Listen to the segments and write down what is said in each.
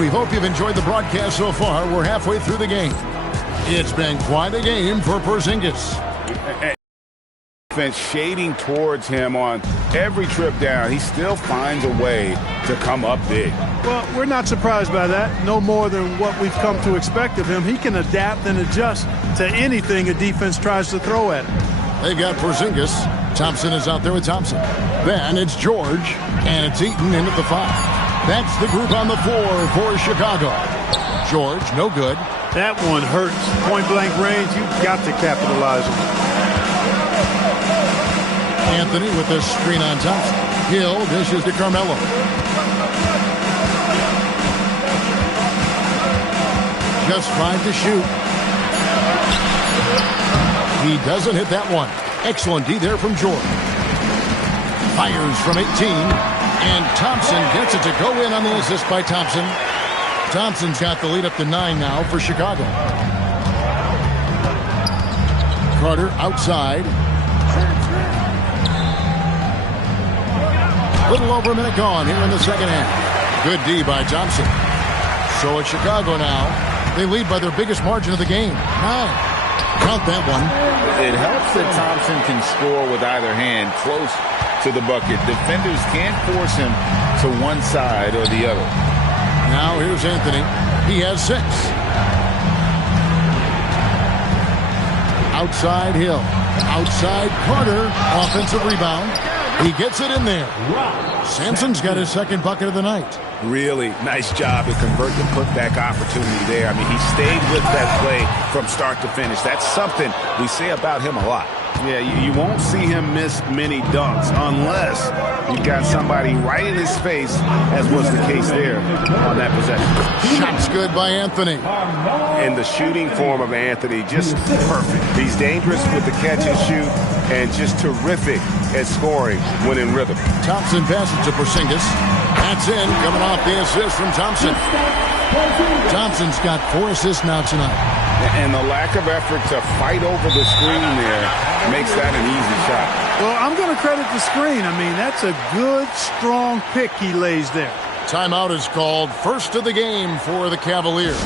We hope you've enjoyed the broadcast so far. We're halfway through the game. It's been quite a game for Porzingis. Defense shading towards him on every trip down. He still finds a way to come up big. Well, we're not surprised by that. No more than what we've come to expect of him. He can adapt and adjust to anything a defense tries to throw at him. They've got Porzingis. Thompson is out there with Thompson. Then it's George, and it's Eaton in at the 5. That's the group on the floor for Chicago. George, no good. That one hurts. Point-blank range, you've got to capitalize on it. Anthony with the screen on Thompson. Hill dishes to Carmelo. Just 5 to shoot. He doesn't hit that one. Excellent D there from George. Fires from 18. And Thompson gets it to go in on the assist by Thompson. Thompson's got the lead up to 9 now for Chicago. Carter outside. Little over a minute gone here in the second half. Good D by Thompson. So it's Chicago now. They lead by their biggest margin of the game. 9. Count that one. It helps that Thompson can score with either hand close to the bucket. Defenders can't force him to one side or the other. Now here's Anthony. He has 6. Outside Hill. Outside Carter. Offensive rebound. He gets it in there. Sampson's got his second bucket of the night. Really nice job to convert the putback opportunity there. I mean, he stayed with that play from start to finish. That's something we say about him a lot. Yeah, you won't see him miss many dunks unless you got somebody right in his face, as was the case there on that possession. Shot's good by Anthony. And the shooting form of Anthony, just perfect. He's dangerous with the catch and shoot and just terrific at scoring when in rhythm. Thompson passes to Porzingis. That's in, coming off the assist from Thompson. Thompson's got 4 assists now tonight. And the lack of effort to fight over the screen there makes that an easy shot. Well, I'm going to credit the screen. I mean, that's a good, strong pick he lays there. Timeout is called. First of the game for the Cavaliers.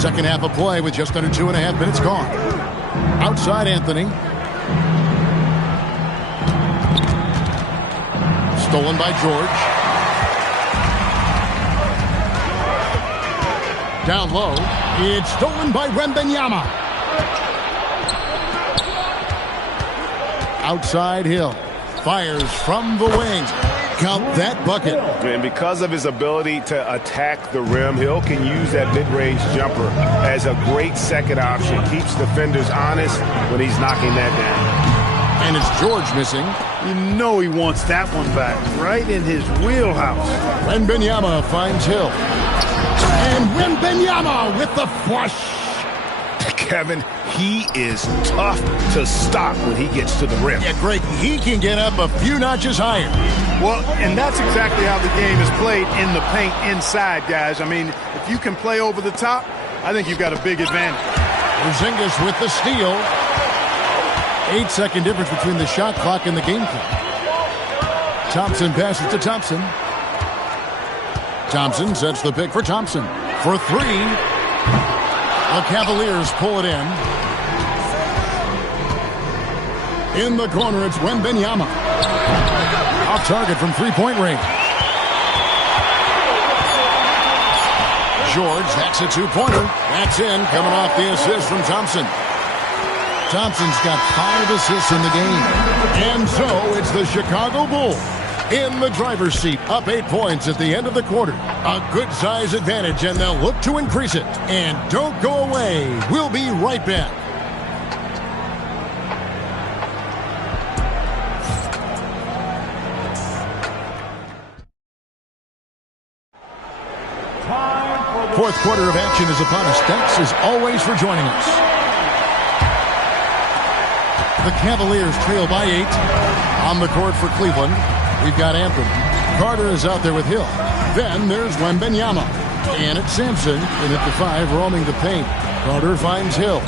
Second half of play with just under 2.5 minutes gone. Outside Anthony. Stolen by George. Down low. It's stolen by Wembanyama. Outside Hill. Fires from the wing. Count that bucket. And because of his ability to attack the rim, Hill can use that mid-range jumper as a great second option. Keeps defenders honest when he's knocking that down. And it's George missing. You know he wants that one back. Right in his wheelhouse. Wembanyama finds Hill. And Wembanyama with the flush. Kevin, he is tough to stop when he gets to the rim. Yeah, Greg, he can get up a few notches higher. Well, and that's exactly how the game is played in the paint inside, guys. I mean, if you can play over the top, I think you've got a big advantage. Porzingis with the steal. 8-second difference between the shot clock and the game clock. Thompson passes to Thompson. Thompson sets the pick for Thompson. For 3. The Cavaliers pull it in. In the corner, it's Wembanyama. Off target from three-point range. George, that's a two-pointer. That's in, coming off the assist from Thompson. Thompson's got 5 assists in the game. And so it's the Chicago Bulls in the driver's seat, up 8 points at the end of the quarter. A good size advantage, and they'll look to increase it. And don't go away. We'll be right back. Fourth quarter of action is upon us. Thanks as always for joining us. The Cavaliers trail by 8. On the court for Cleveland, we've got Anthony. Carter is out there with Hill. Then there's Wembanyama. And it's Sampson in at the 5, roaming the paint. Carter finds Hill.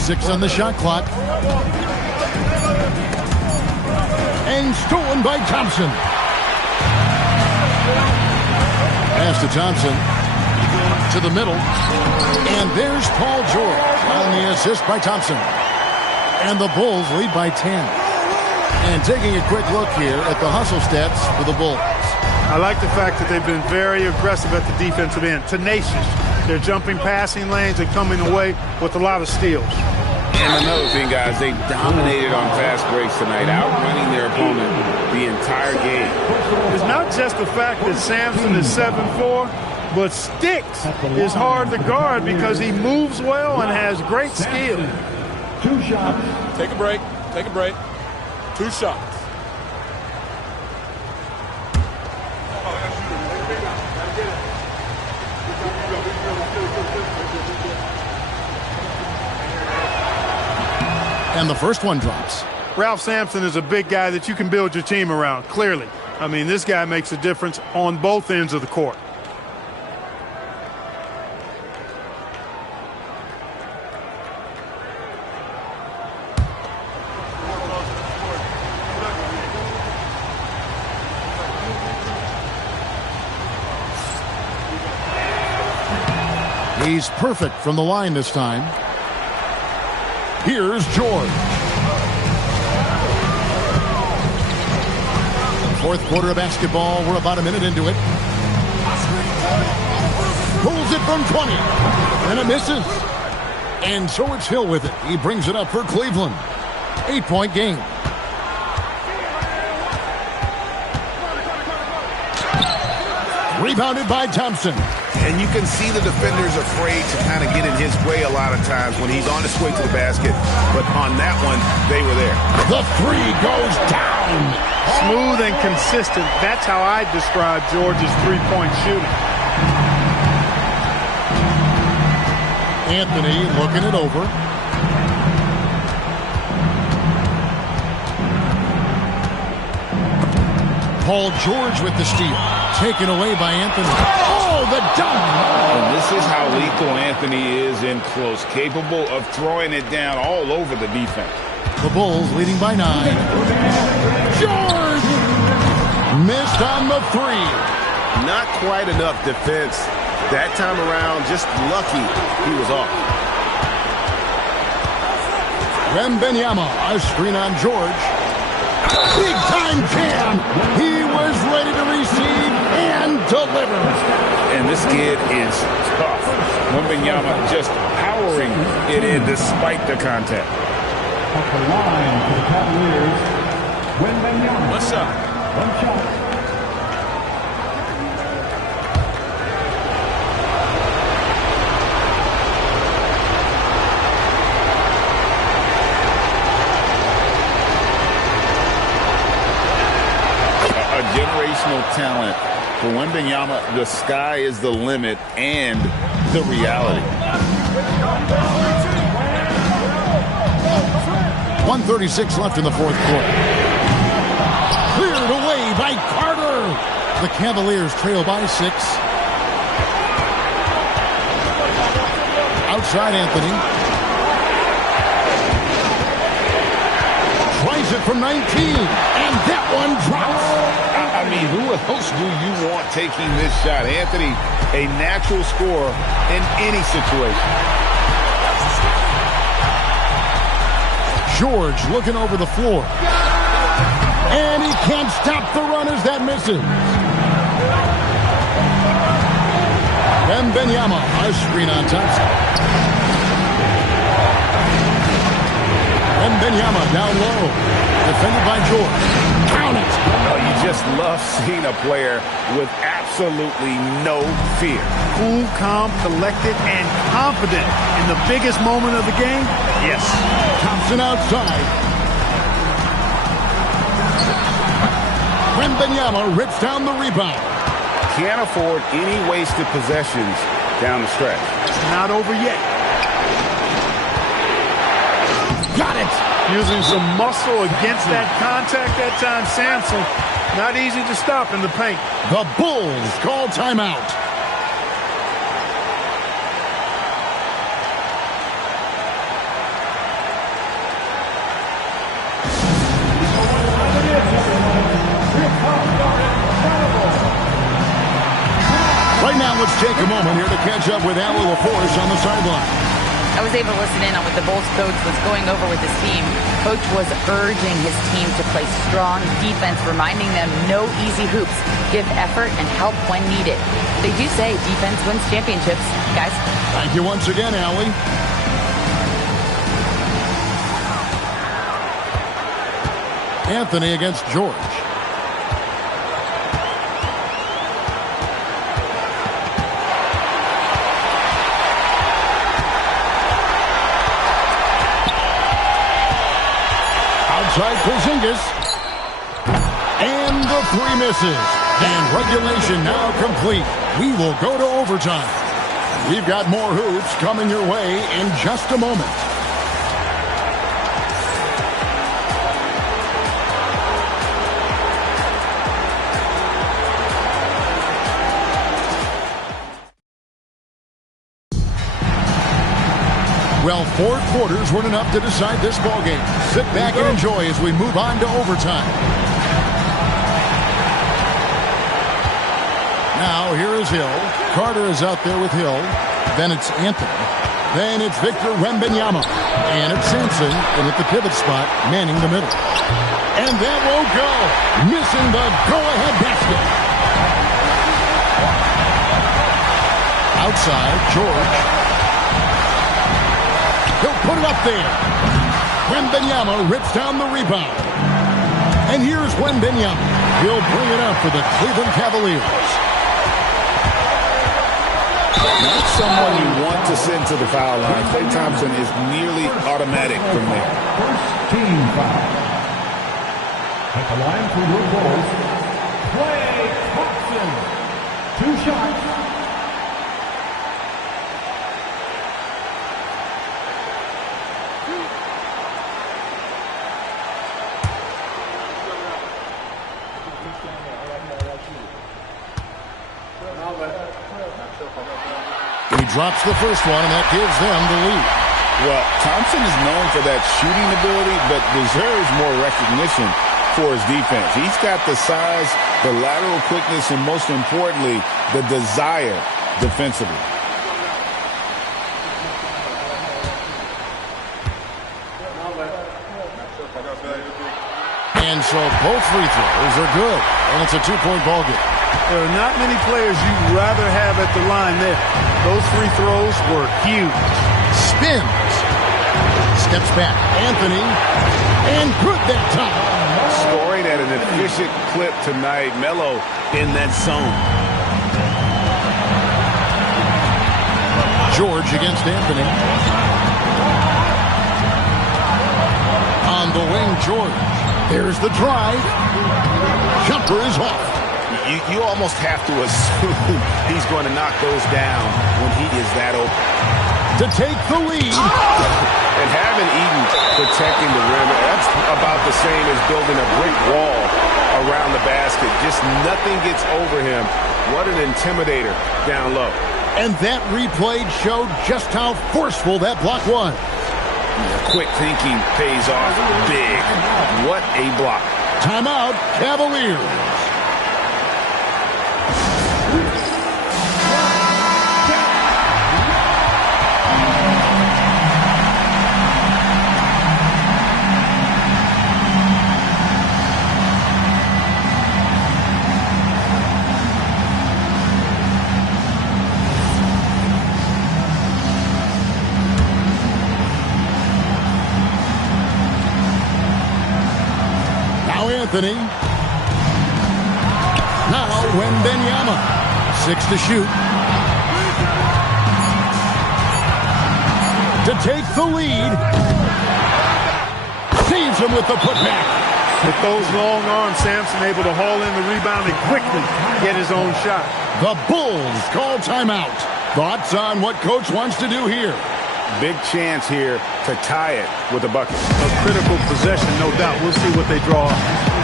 6 on the shot clock. And stolen by Thompson. Pass to Thompson. To the middle. And there's Paul George on the assist by Thompson. And the Bulls lead by 10. And taking a quick look here at the hustle stats for the Bulls. I like the fact that they've been very aggressive at the defensive end. Tenacious. They're jumping passing lanes and coming away with a lot of steals. And another thing, guys, they dominated on fast breaks tonight, outrunning their opponent the entire game. It's not just the fact that Sampson is 7'4", but Sticks is hard to guard because he moves well and has great skill. 2 shots. Take a break. Take a break. 2 shots. And the first one drops. Ralph Sampson is a big guy that you can build your team around, clearly. I mean, this guy makes a difference on both ends of the court. He's perfect from the line this time. Here's George. Fourth quarter of basketball. We're about a minute into it. Pulls it from 20. And it misses. And so it's Hill with it. He brings it up for Cleveland. 8-point game. Rebounded by Thompson. And you can see the defenders afraid to kind of get in his way a lot of times when he's on his way to the basket. But on that one, they were there. The 3 goes down. Smooth and consistent. That's how I describe George's three-point shooting. Anthony looking it over. Paul George with the steal. Taken away by Anthony. Oh, the dunk! And this is how lethal Anthony is in close, capable of throwing it down all over the defense. The Bulls leading by 9. George! Missed on the 3. Not quite enough defense. That time around, just lucky he was off. Wembanyama, a screen on George. Big time jam. He was ready to receive and deliver. And this kid is tough. Wembanyama just powering it in despite the contact. At the line for the Cavaliers, Wembanyama. What's up? 1 shot. Generational talent. For Wembanyama, the sky is the limit and the reality. 1:36 left in the fourth quarter. Cleared away by Carter. The Cavaliers trail by 6. Outside Anthony. Tries it from 19. And that one drops. I mean, who else do you want taking this shot? Anthony, a natural scorer in any situation. George looking over the floor. And he can't stop the run as that misses. Wembanyama, a screen on Thompson. Wembanyama down low. Defended by George. Count it. Oh, you just love seeing a player with absolutely no fear. Cool, calm, collected, and confident in the biggest moment of the game. Yes. Thompson outside. Wembanyama rips down the rebound. can't afford any wasted possessions down the stretch. It's not over yet. Got it! Using some muscle against that contact that time, Samson. Not easy to stop in the paint. The Bulls call timeout. Right now, let's take a moment here to catch up with Allie LaForce on the sideline. I was able to listen in on what the Bulls coach was going over with his team. Coach was urging his team to play strong defense, reminding them no easy hoops, give effort, and help when needed. They do say defense wins championships, guys. Thank you once again, Allie. Anthony against George. Outside Porzingis. And the three misses. And regulation now complete. We will go to overtime. We've got more hoops coming your way in just a moment. Well, 4 quarters weren't enough to decide this ballgame. Sit back and enjoy as we move on to overtime. Now, here is Hill. Carter is out there with Hill. Then it's Anthony. Then it's Victor Wembanyama. And it's Sampson. And at the pivot spot, manning the middle. And that won't go. Missing the go-ahead basket. Outside, George. He'll put it up there. Wembanyama rips down the rebound. And here's Wembanyama. He'll bring it up for the Cleveland Cavaliers. Not someone you want to send to the foul line. Klay Thompson is nearly automatic from there. First team foul. At the line for your Bulls, Klay Thompson. 2 shots. He drops the first one, and that gives them the lead. Well, Thompson is known for that shooting ability, but deserves more recognition for his defense. He's got the size, the lateral quickness, and most importantly, the desire defensively. And so both free throws are good, and it's a 2-point ball game. There are not many players you'd rather have at the line there. Those free throws were huge. Spins. Steps back. Anthony. And good that time. Scoring at an efficient clip tonight. Melo in that zone. George against Anthony. On the wing, George. There's the drive. Jumper is off. You almost have to assume he's going to knock those down when he is that open. To take the lead. And having Eden protecting the rim, that's about the same as building a brick wall around the basket. Just nothing gets over him. What an intimidator down low. And that replay showed just how forceful that block was. Quick thinking pays off big. What a block. Timeout, Cavaliers. Anthony. Now Wembanyama. 6 to shoot. To take the lead. Saves him with the putback. With those long arms, Sampson able to haul in the rebound and quickly get his own shot. The Bulls call timeout. Thoughts on what Coach wants to do here? Big chance here to tie it with a bucket. A critical possession, no doubt. We'll see what they draw up.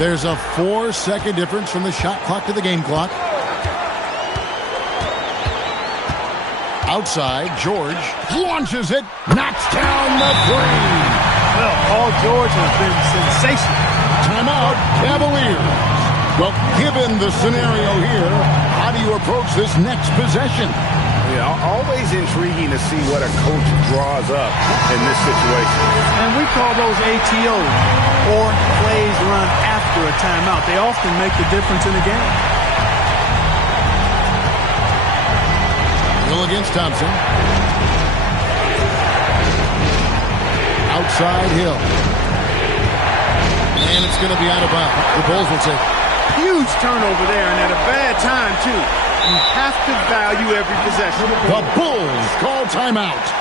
There's a 4-second difference from the shot clock to the game clock. Outside, George launches it, knocks down the three. Well, Paul George has been sensational. Timeout, Cavaliers. Well, given the scenario here, how do you approach this next possession? Yeah, always intriguing to see what a coach draws up in this situation. And we call those ATOs, or plays run after a timeout. They often make the difference in the game. Hill against Thompson. Outside Hill. And it's going to be out of bounds. The Bulls will take it. Huge turnover there, and at a bad time, too. You have to value every possession. The Bulls call timeout.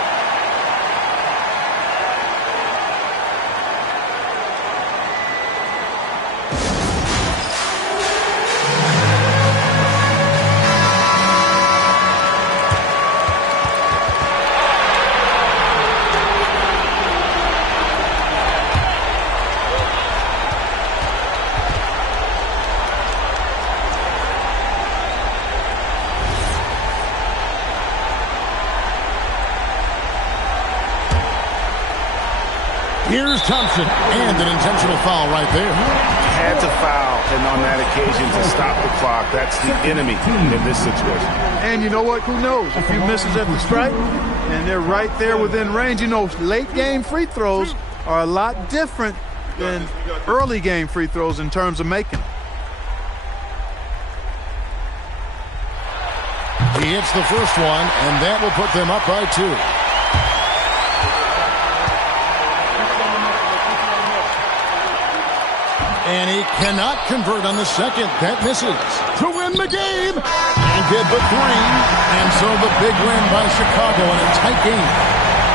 Here's Thompson, and an intentional foul right there. Had to foul, and on that occasion to stop the clock. That's the enemy in this situation. And you know what? Who knows? A few misses at the stripe, and they're right there within range. You know, late game free throws are a lot different than early game free throws in terms of making them. He hits the first one, and that will put them up by 2. And he cannot convert on the second. That misses. To win the game. And get the 3. And so the big win by Chicago in a tight game.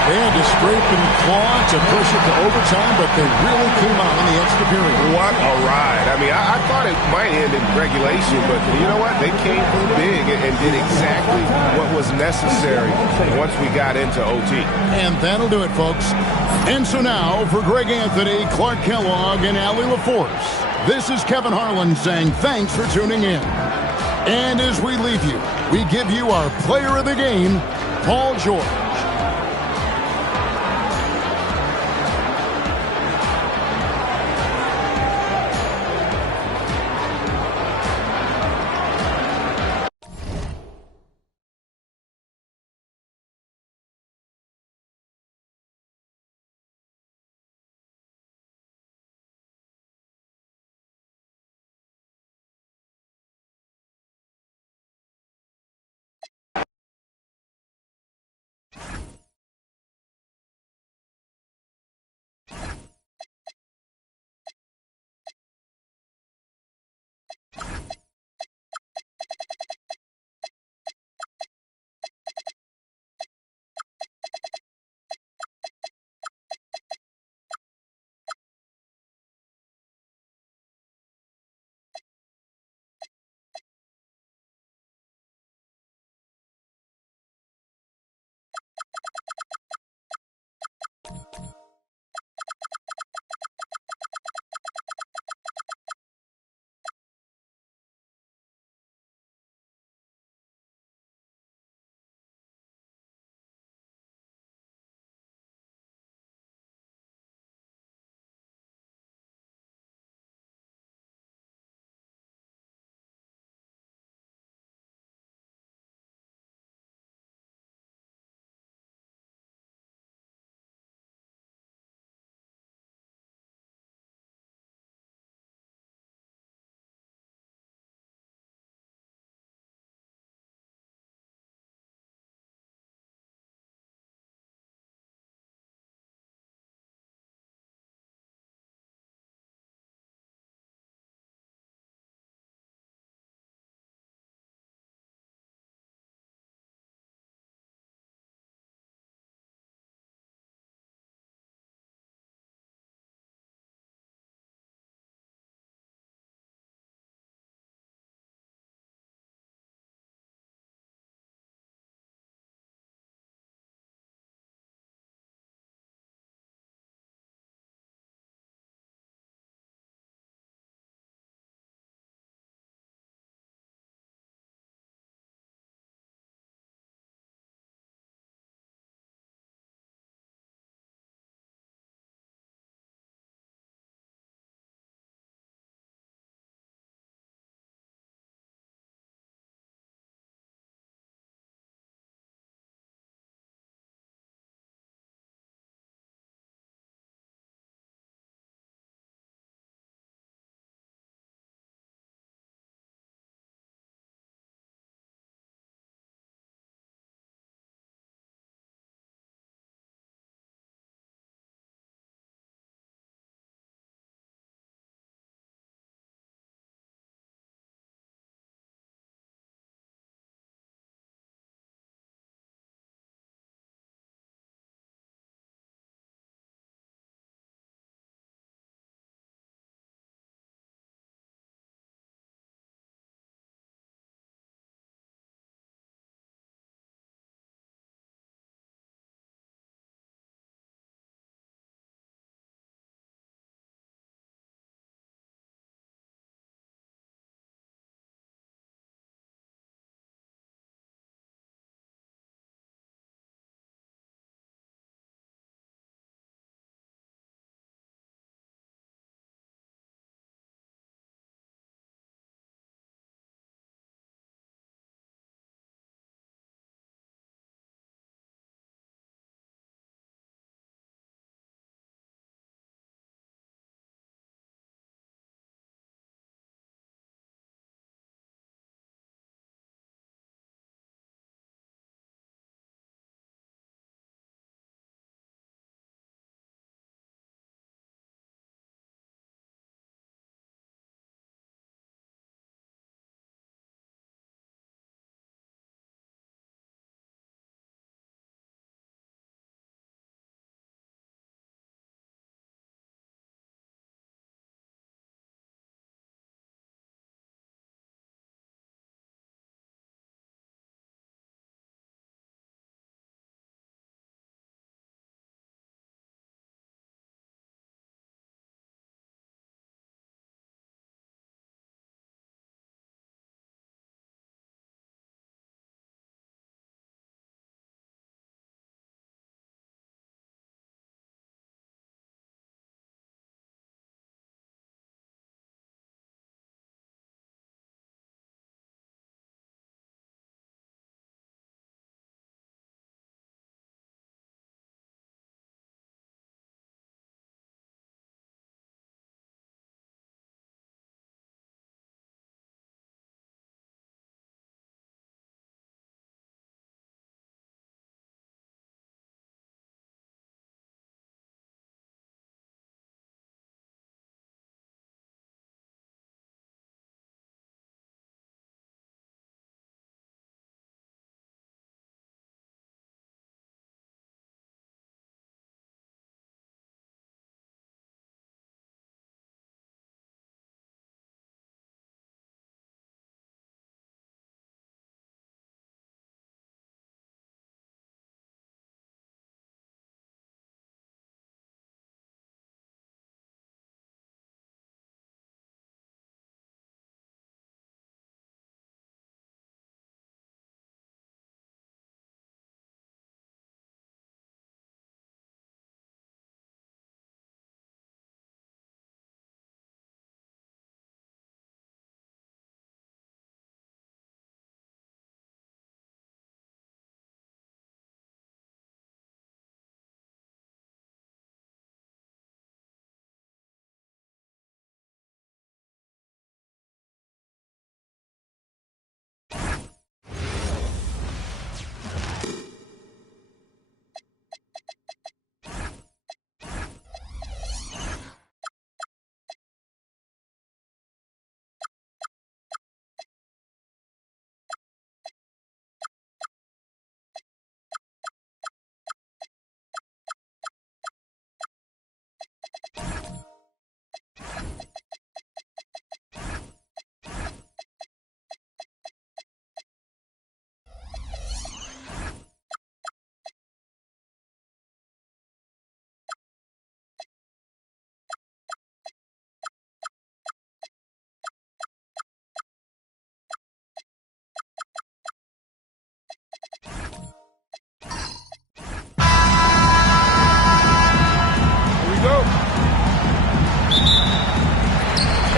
They had to scrape and claw to push it to overtime, but they really came out in the extra period. What a ride. I mean, I thought it might end in regulation, but you know what? They came through big and did exactly what was necessary once we got into OT. And that'll do it, folks. And so now, for Greg Anthony, Clark Kellogg, and Allie LaForce, this is Kevin Harlan saying thanks for tuning in. And as we leave you, we give you our player of the game, Paul George.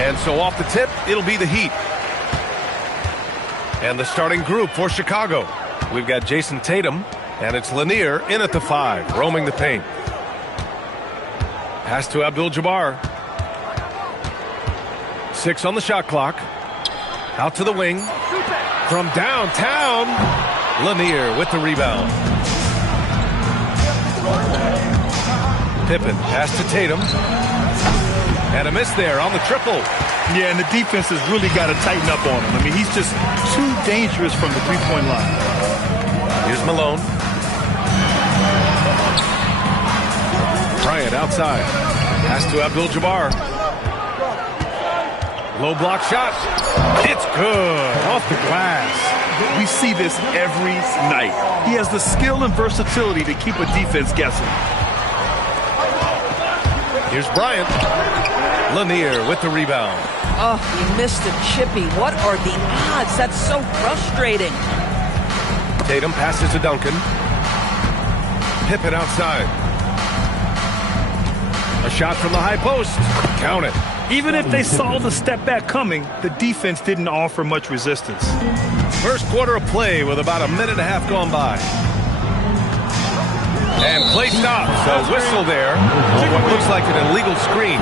And so off the tip, it'll be the Heat. And the starting group for Chicago. We've got Jason Tatum, and it's Lanier in at the 5, roaming the paint. Pass to Abdul-Jabbar. 6 on the shot clock. Out to the wing. From downtown, Lanier with the rebound. Pippen pass to Tatum. And a miss there on the triple. Yeah, and the defense has really got to tighten up on him. I mean, he's just too dangerous from the three-point line. Here's Malone. Bryant outside. Pass to Abdul-Jabbar. Low block shot. It's good. Off the glass. We see this every night. He has the skill and versatility to keep a defense guessing. Here's Bryant. Lanier with the rebound. Oh, he missed a chippy. What are the odds? That's so frustrating. Tatum passes to Duncan. Pippen outside. A shot from the high post. Count it. Even if they saw the step back coming, the defense didn't offer much resistance. First quarter of play with about a minute and a half gone by. And play stops. A whistle there on what looks like an illegal screen.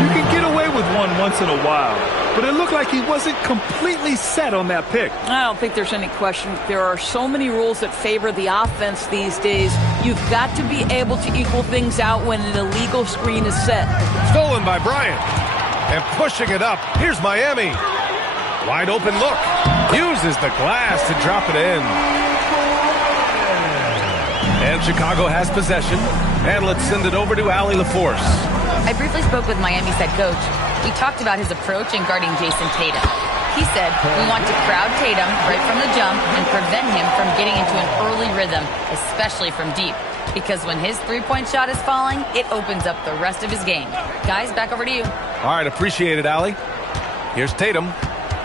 You can get away with one once in a while, but it looked like he wasn't completely set on that pick. I don't think there's any question. There are so many rules that favor the offense these days. You've got to be able to equal things out when an illegal screen is set. Stolen by Bryant. And pushing it up. Here's Miami. Wide open look. Uses the glass to drop it in. And Chicago has possession. And let's send it over to Allie LaForce. I briefly spoke with Miami's head coach. We talked about his approach in guarding Jason Tatum. He said, we want to crowd Tatum right from the jump and prevent him from getting into an early rhythm, especially from deep. Because when his three-point shot is falling, it opens up the rest of his game. Guys, back over to you. All right, appreciate it, Allie. Here's Tatum.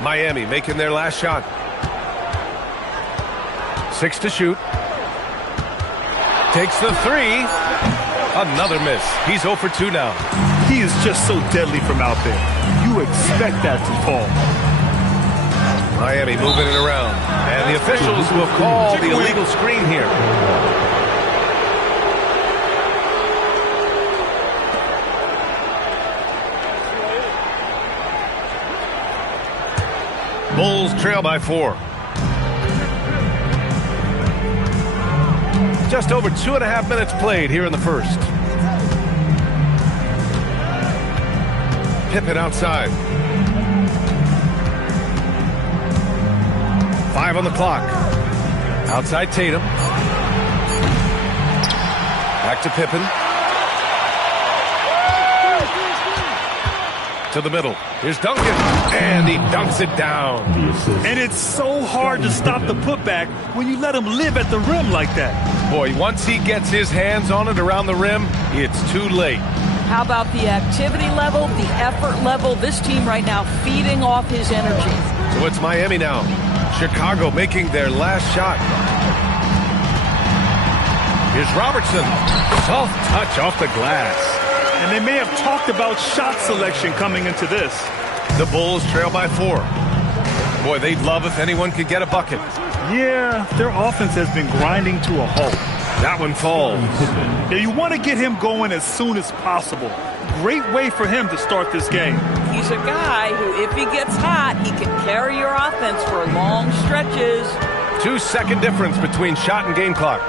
Miami making their last shot. 6 to shoot. Takes the 3. Another miss. He's 0 for 2 now. He is just so deadly from out there. You expect that to fall. Miami moving it around. And the officials will call the illegal screen here. Bulls trail by 4. Just over 2.5 minutes played here in the first. Pippen outside. 5 on the clock. Outside Tatum. Back to Pippen. To the middle. Here's Duncan. And he dunks it down. And it's so hard to stop the putback when you let him live at the rim like that. Boy, once he gets his hands on it around the rim, it's too late. How about the activity level, the effort level? This team right now feeding off his energy. So it's Miami now. Chicago making their last shot. Here's Robertson. Soft touch off the glass. And they may have talked about shot selection coming into this. The Bulls trail by 4. Boy, they'd love if anyone could get a bucket. Yeah, their offense has been grinding to a halt. That one falls. Yeah, you want to get him going as soon as possible. Great way for him to start this game. He's a guy who, if he gets hot, he can carry your offense for long stretches. 2-second difference between shot and game clock.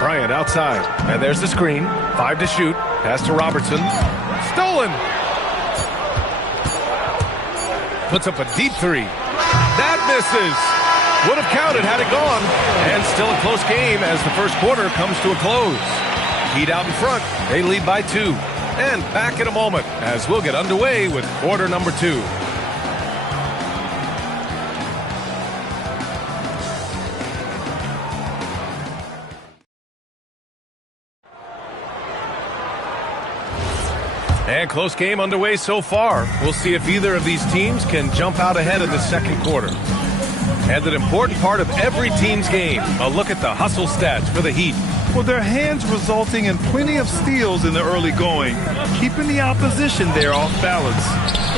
Bryant outside. And there's the screen. 5 to shoot. Pass to Robertson. Stolen. Puts up a deep 3. That misses. Would have counted had it gone. And still a close game as the first quarter comes to a close. Heat out in front. They lead by 2. And back in a moment as we'll get underway with quarter number 2. And close game underway so far. We'll see if either of these teams can jump out ahead in the second quarter. And an important part of every team's game, a look at the hustle stats for the Heat. Well, their hands resulting in plenty of steals in the early going, keeping the opposition there off balance.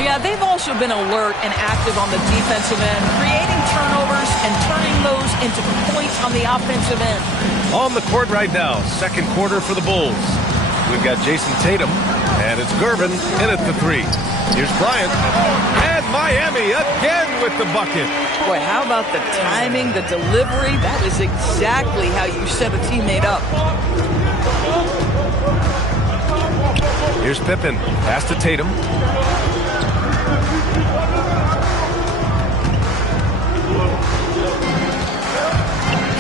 Yeah, they've also been alert and active on the defensive end, creating turnovers and turning those into points on the offensive end. On the court right now, second quarter for the Bulls. We've got Jason Tatum, and it's Gervin in at the three. Here's Bryant, and Miami again with the bucket. Boy, how about the timing, the delivery? That is exactly how you set a teammate up. Here's Pippen, pass to Tatum.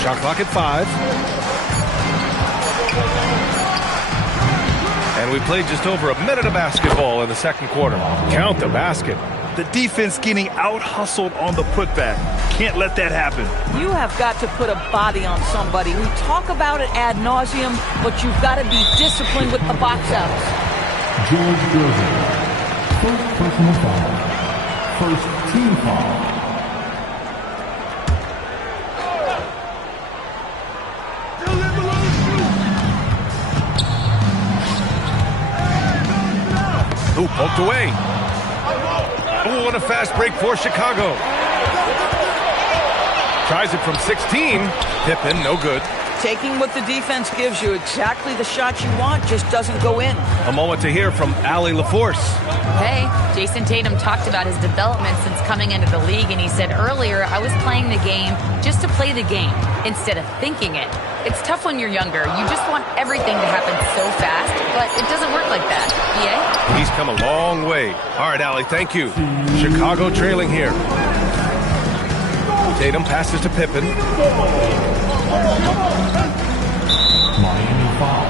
Shot clock at 5. And we played just over a minute of basketball in the second quarter. Count the basket. The defense getting out-hustled on the putback. Can't let that happen. You have got to put a body on somebody. We talk about it ad nauseum, but you've got to be disciplined with the box outs. George Gervin. First personal foul. First team foul. Ooh, poked away. Ooh, and a fast break for Chicago. Tries it from 16. Pippen, no good. Taking what the defense gives you, exactly the shot you want, just doesn't go in. A moment to hear from Allie LaForce. Hey, Jason Tatum talked about his development since coming into the league, and he said earlier, I was playing the game just to play the game instead of thinking it. It's tough when you're younger. You just want everything to happen so fast, but it doesn't work like that. Yeah? He's come a long way. All right, Allie, thank you. Chicago trailing here. Tatum passes to Pippen. Miami foul.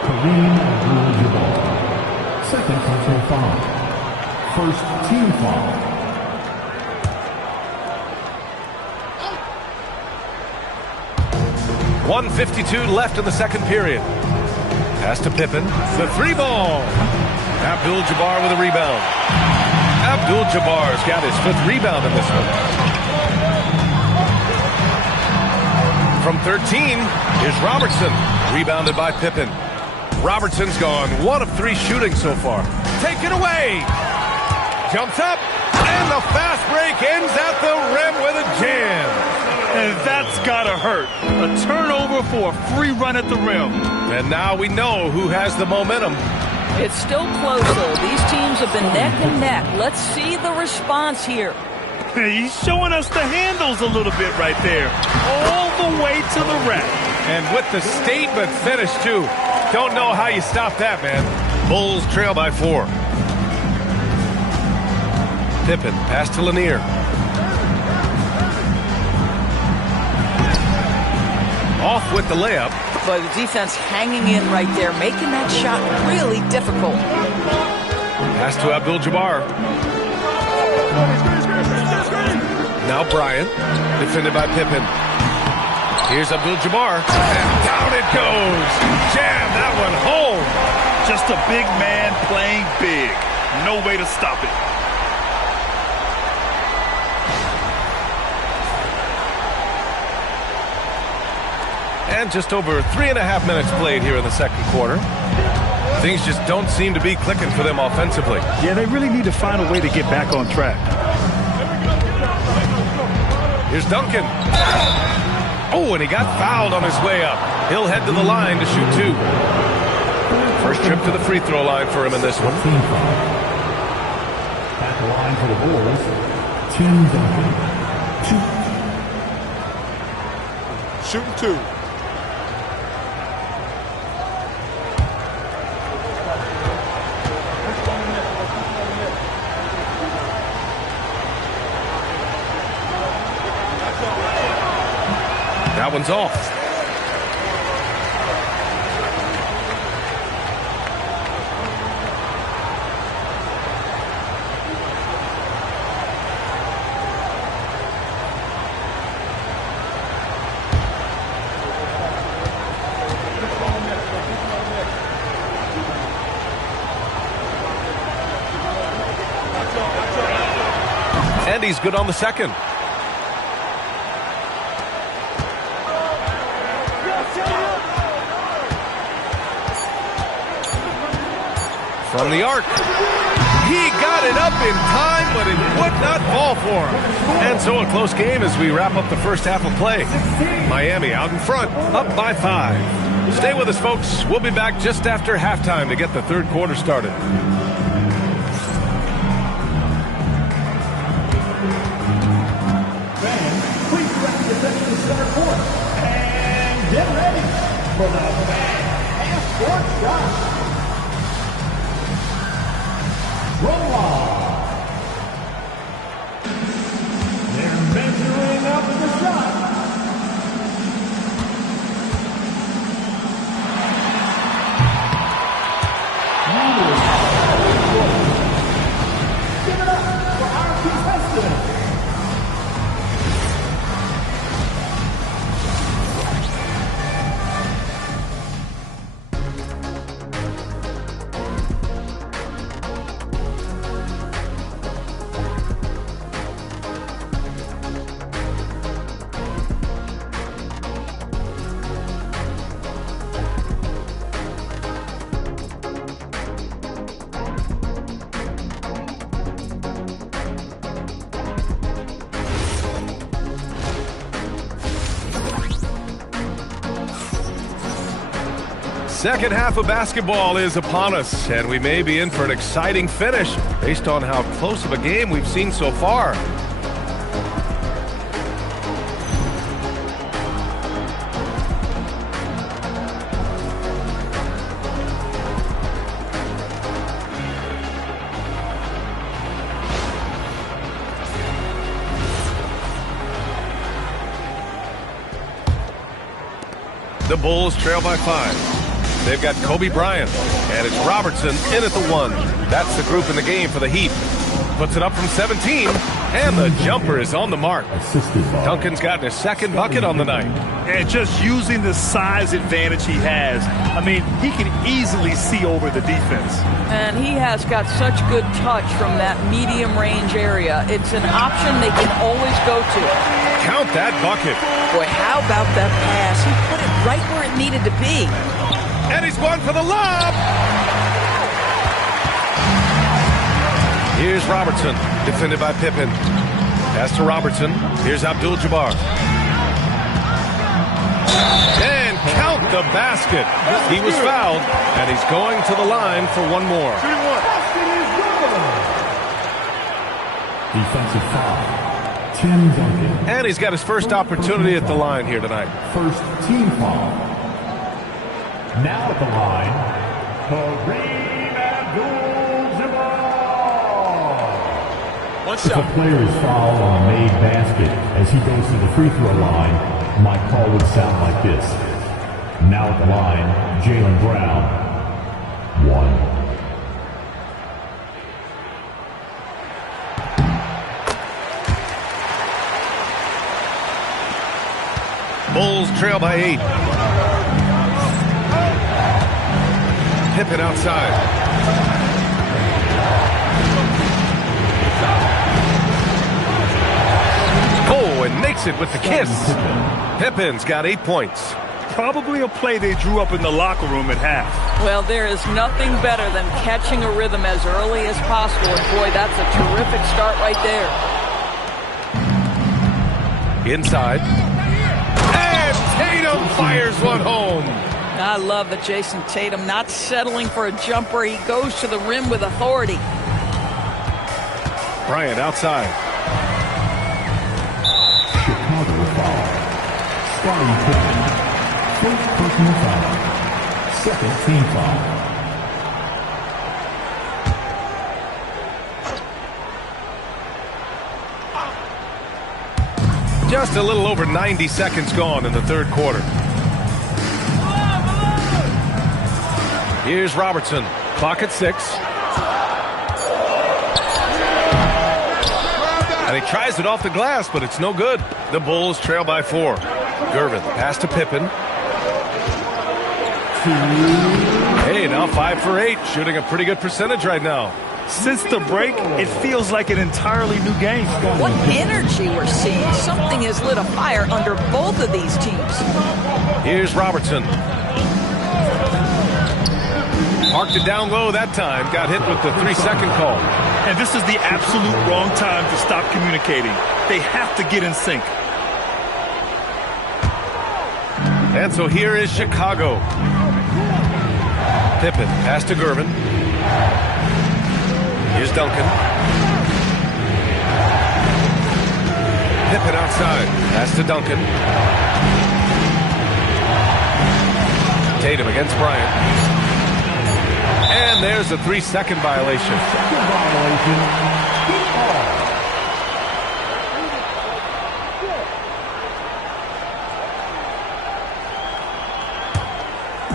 Kareem Abdul-Jabbar. Second personal foul. First team foul. .152 left in the second period. Pass to Pippen. The three ball. Abdul-Jabbar with a rebound. Abdul-Jabbar's got his 5th rebound in this one. From 13, here's Robertson. Rebounded by Pippen. Robertson's gone 1 of 3 shooting so far. Taken away. Jumps up. And the fast break ends at the rim with a jam. And that's gotta hurt. A turnover for a free run at the rim. And now we know who has the momentum. It's still close, though. These teams have been neck and neck. Let's see the response here. He's showing us the handles a little bit right there. All the way to the rack. And with the statement finish, too. Don't know how you stop that, man. Bulls trail by 4. Pippen, pass to Lanier. Off with the layup. But the defense hanging in right there, making that shot really difficult. Pass to Abdul-Jabbar. Now Bryant, defended by Pippen. Here's Abdul-Jabbar, and down it goes. Jam that one home. Just a big man playing big. No way to stop it. And just over 3.5 minutes played here in the second quarter. Things just don't seem to be clicking for them offensively. Yeah, they really need to find a way to get back on track. Here's Duncan. Oh, and he got fouled on his way up. He'll head to the line to shoot 2. First trip to the free throw line for him in this one. At the line for the Bulls, Tim Duncan. 2. Shooting 2. That one's off. And he's good on the second. from the arc. He got it up in time, but it would not fall for him. And so a close game as we wrap up the first half of play. Miami out in front, up by 5. Stay with us, folks. We'll be back just after halftime to get the third quarter started. Please direct your attention to center court. And get ready for the half-court shot. Roll on. They're measuring up the shot. Give it up for our contestant. Second half of basketball is upon us, and we may be in for an exciting finish based on how close of a game we've seen so far. The Bulls trail by 5. They've got Kobe Bryant, and it's Robertson in at the 1. That's the group in the game for the Heat. Puts it up from 17, and the jumper is on the mark. Duncan's gotten his second bucket on the night. And just using the size advantage he has, I mean, he can easily see over the defense. And he has got such good touch from that medium range area. It's an option they can always go to. Count that bucket. Boy, how about that pass? He put it right where it needed to be. And he's going for the lob. Here's Robertson, defended by Pippen. Pass to Robertson. Here's Abdul-Jabbar. And count the basket. He was fouled, and he's going to the line for one more. Defensive foul. Tim Duncan. And he's got his first opportunity at the line here tonight. First team foul. Now at the line, Kareem Abdul-Jabbar. One If shot. a player is fouled on a made basket as he goes to the free throw line, my call would sound like this. Now at the line, Jaylen Brown. 1. Bulls trail by 8. Pippen outside. Oh, and makes it with the kiss. Pippen's got 8 points. Probably a play they drew up in the locker room at half. Well, there is nothing better than catching a rhythm as early as possible. And boy, that's a terrific start right there. Inside. And Tatum fires one home. I love that Jason Tatum not settling for a jumper. He goes to the rim with authority. Bryant outside. Chicago foul. Scottie Pippen. First personal foul. Second team foul. Just a little over 90 seconds gone in the third quarter. Here's Robertson. Clock at 6. And he tries it off the glass, but it's no good. The Bulls trail by 4. Gervin, pass to Pippen. Hey, now 5 for 8. Shooting a pretty good percentage right now. Since the break, it feels like an entirely new game. What energy we're seeing. Something has lit a fire under both of these teams. Here's Robertson. Parked it down low that time. Got hit with the 3-second call. And this is the absolute wrong time to stop communicating. They have to get in sync. And so here is Chicago. Pippen, pass to Gervin. Here's Duncan. Pippen outside. Pass to Duncan. Tatum against Bryant. And there's a 3-second violation.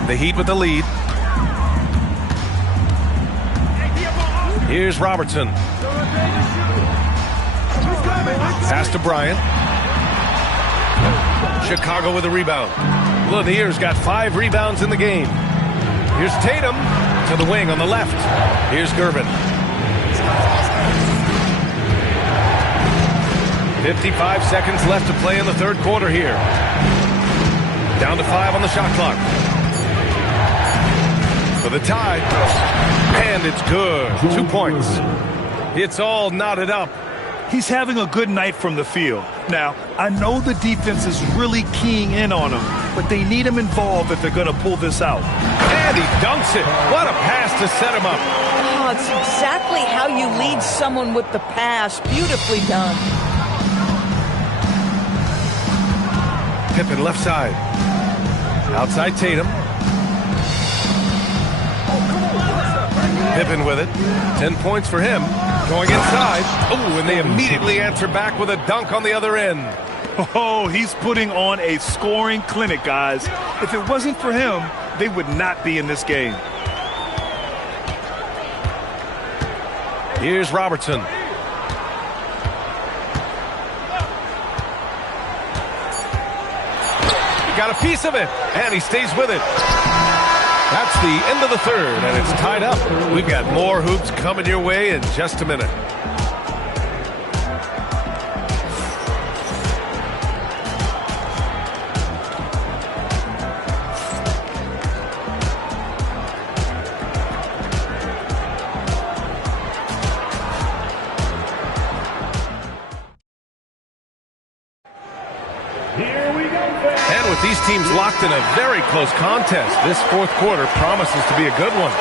The Heat with the lead. Here's Robertson. Pass to Bryant. Chicago with a rebound. Lanier's got 5 rebounds in the game. Here's Tatum to the wing on the left. Here's Gervin. 55 seconds left to play in the third quarter here. Down to 5 on the shot clock. For the tie. And it's good. 2 points. It's all knotted up. He's having a good night from the field. Now, I know the defense is really keying in on him, but they need him involved if they're going to pull this out. And he dunks it. What a pass to set him up. Oh, it's exactly how you lead someone with the pass. Beautifully done. Pippen left side. Outside Tatum. Pippen with it. 10 points for him. Going inside. Oh, and they immediately answer back with a dunk on the other end. Oh, he's putting on a scoring clinic, guys. If it wasn't for him, they would not be in this game. Here's Robertson. He got a piece of it, and he stays with it. That's the end of the third, and it's tied up. We've got more hoops coming your way in just a minute. And with these teams locked in a very close contest, this fourth quarter promises to be a good one.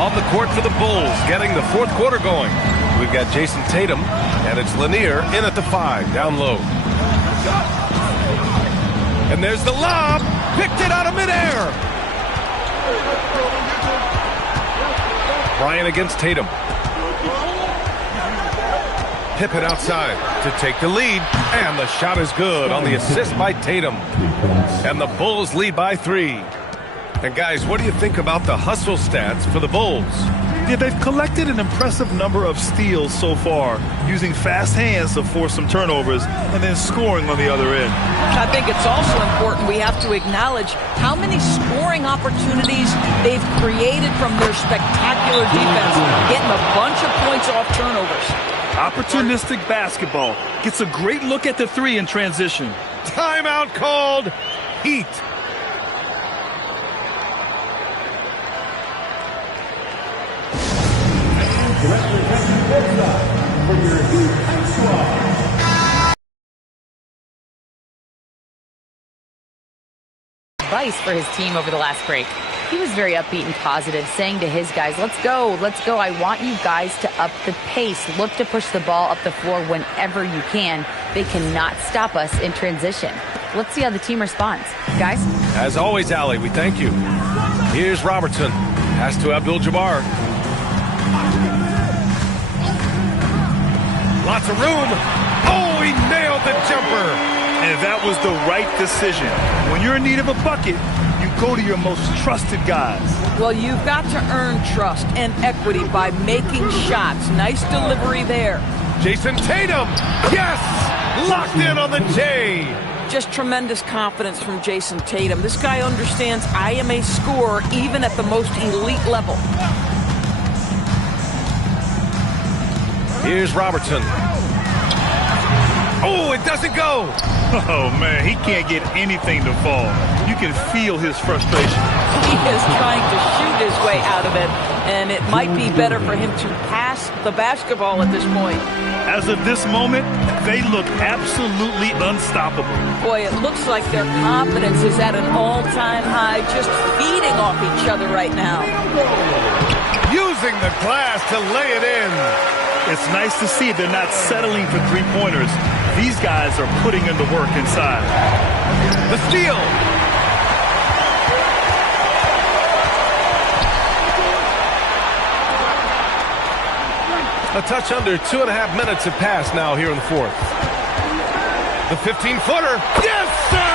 On the court for the Bulls, getting the fourth quarter going. We've got Jason Tatum, and it's Lanier in at the 5, down low. And there's the lob, picked it out of midair. Bryant against Tatum. Pippen outside to take the lead, and the shot is good on the assist by Tatum. And the Bulls lead by 3. And guys, what do you think about the hustle stats for the Bulls? Yeah, they've collected an impressive number of steals so far, using fast hands to force some turnovers and then scoring on the other end. I think it's also important we have to acknowledge how many scoring opportunities they've created from their spectacular defense, getting a bunch of points off turnovers. Opportunistic basketball. Gets a great look at the 3 in transition. Timeout called. Heat. Advice for his team over the last break. He was very upbeat and positive, saying to his guys, let's go. I want you guys to up the pace. Look to push the ball up the floor whenever you can. They cannot stop us in transition. Let's see how the team responds. Guys? As always, Allie, we thank you. Here's Robertson. Pass to Abdul-Jabbar. Lots of room. Oh, he nailed the jumper. And that was the right decision. When you're in need of a bucket, you go to your most trusted guys. Well, you've got to earn trust and equity by making shots. Nice delivery there. Jason Tatum. Yes! Locked in on the J. Just tremendous confidence from Jason Tatum. This guy understands I am a scorer even at the most elite level. Here's Robertson. Oh, it doesn't go. Oh, man, he can't get anything to fall. You can feel his frustration. He is trying to shoot his way out of it, and it might be better for him to pass the basketball at this point. As of this moment, they look absolutely unstoppable. Boy, it looks like their confidence is at an all-time high, just feeding off each other right now. Using the glass to lay it in. It's nice to see they're not settling for three-pointers. These guys are putting in the work inside. The steal. A touch under 2.5 minutes have passed now here in the fourth. The 15-footer. Yes, sir!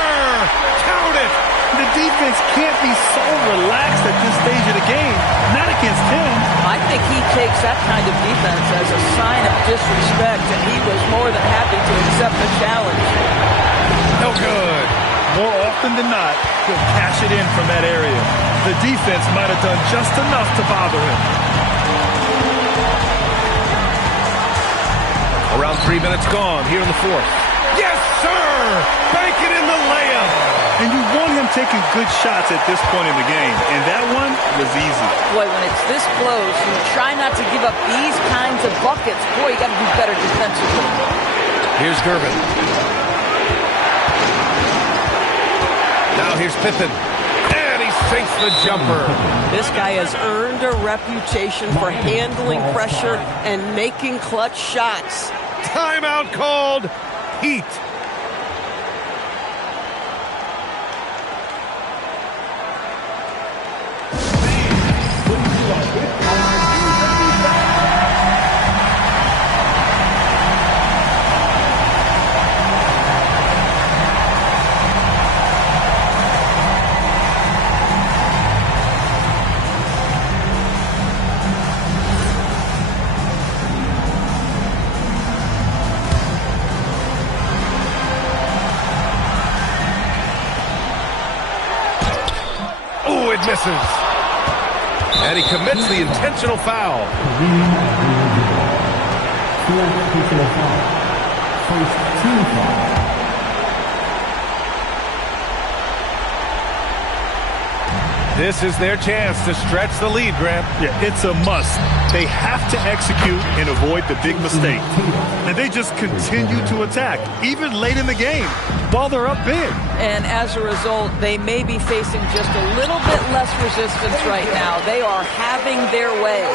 Count it! The defense can't be so relaxed at this stage of the game. Not against him. I think he takes that kind of defense as a sign of disrespect, and he was more than happy to accept the challenge. No good. More often than not, he'll cash it in from that area. The defense might have done just enough to bother him. Around 3 minutes gone here in the fourth. Yes, sir! Banking in the layup. And you want him taking good shots at this point in the game. And that one was easy. Boy, when it's this close, you try not to give up these kinds of buckets. Boy, you got to do better defensively. Here's Gervin. Now here's Pippen. And he sinks the jumper. This guy has earned a reputation for handling pressure and making clutch shots. Timeout called. Heat. Misses. And he commits the intentional foul. First team foul. This is their chance to stretch the lead, Grant. Yeah, it's a must. They have to execute and avoid the big mistake. And they just continue to attack, even late in the game, while they're up big. And as a result, they may be facing just a little bit less resistance right now. They are having their way.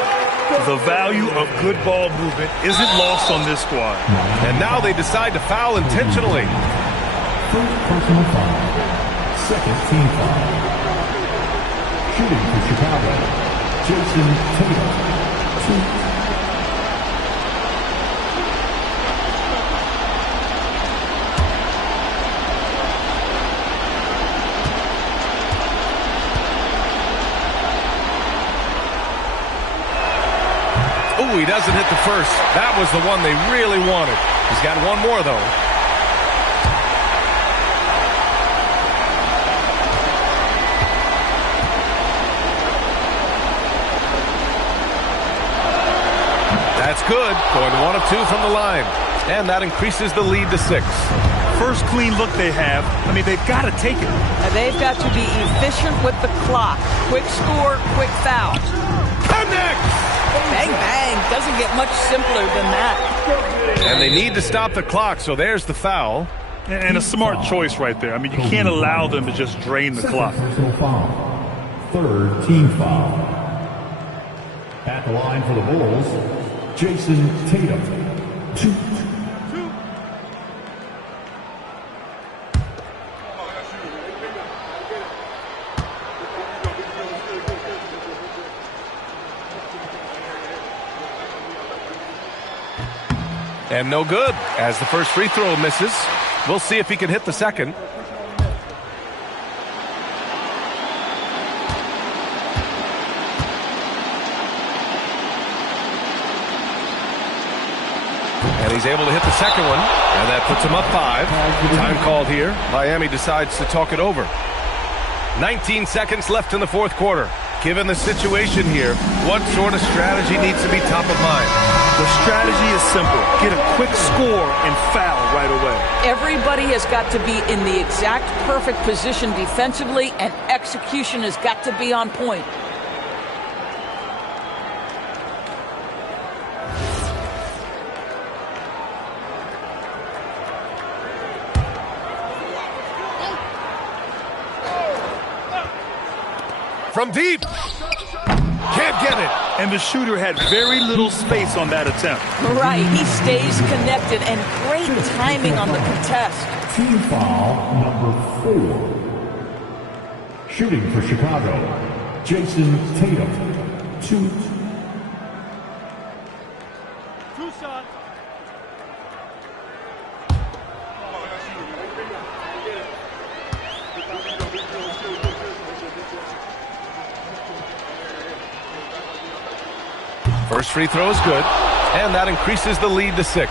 The value of good ball movement isn't lost on this squad. And now they decide to foul intentionally. First personal foul. Second team foul. Shooting for Chicago, Jason Tatum. 2. Ooh, he doesn't hit the first. That was the one they really wanted. He's got one more, though. That's good. Going 1 of 2 from the line. And that increases the lead to 6. First clean look they have. I mean, they've got to take it. And they've got to be efficient with the clock. Quick score, quick foul. Connects! Bang, bang. Doesn't get much simpler than that. And they need to stop the clock, so there's the foul. And a smart choice right there. I mean, you can't allow them to just drain the clock. Foul. Third team foul. At the line for the Bulls, Jason Tatum. 2. And no good, as the first free throw misses. We'll see if he can hit the second. And he's able to hit the second one, and that puts him up 5. Time called here. Miami decides to talk it over. 19 seconds left in the 4th quarter. Given the situation here, what sort of strategy needs to be top of mind? The strategy is simple. Get a quick score and foul right away. Everybody has got to be in the exact perfect position defensively, and execution has got to be on point. From deep. Can't get it. And the shooter had very little space on that attempt. Right. He stays connected, and great timing on the contest. Team foul number 4. Shooting for Chicago, Jason Tatum. 2 shots. First free throw is good, and that increases the lead to 6.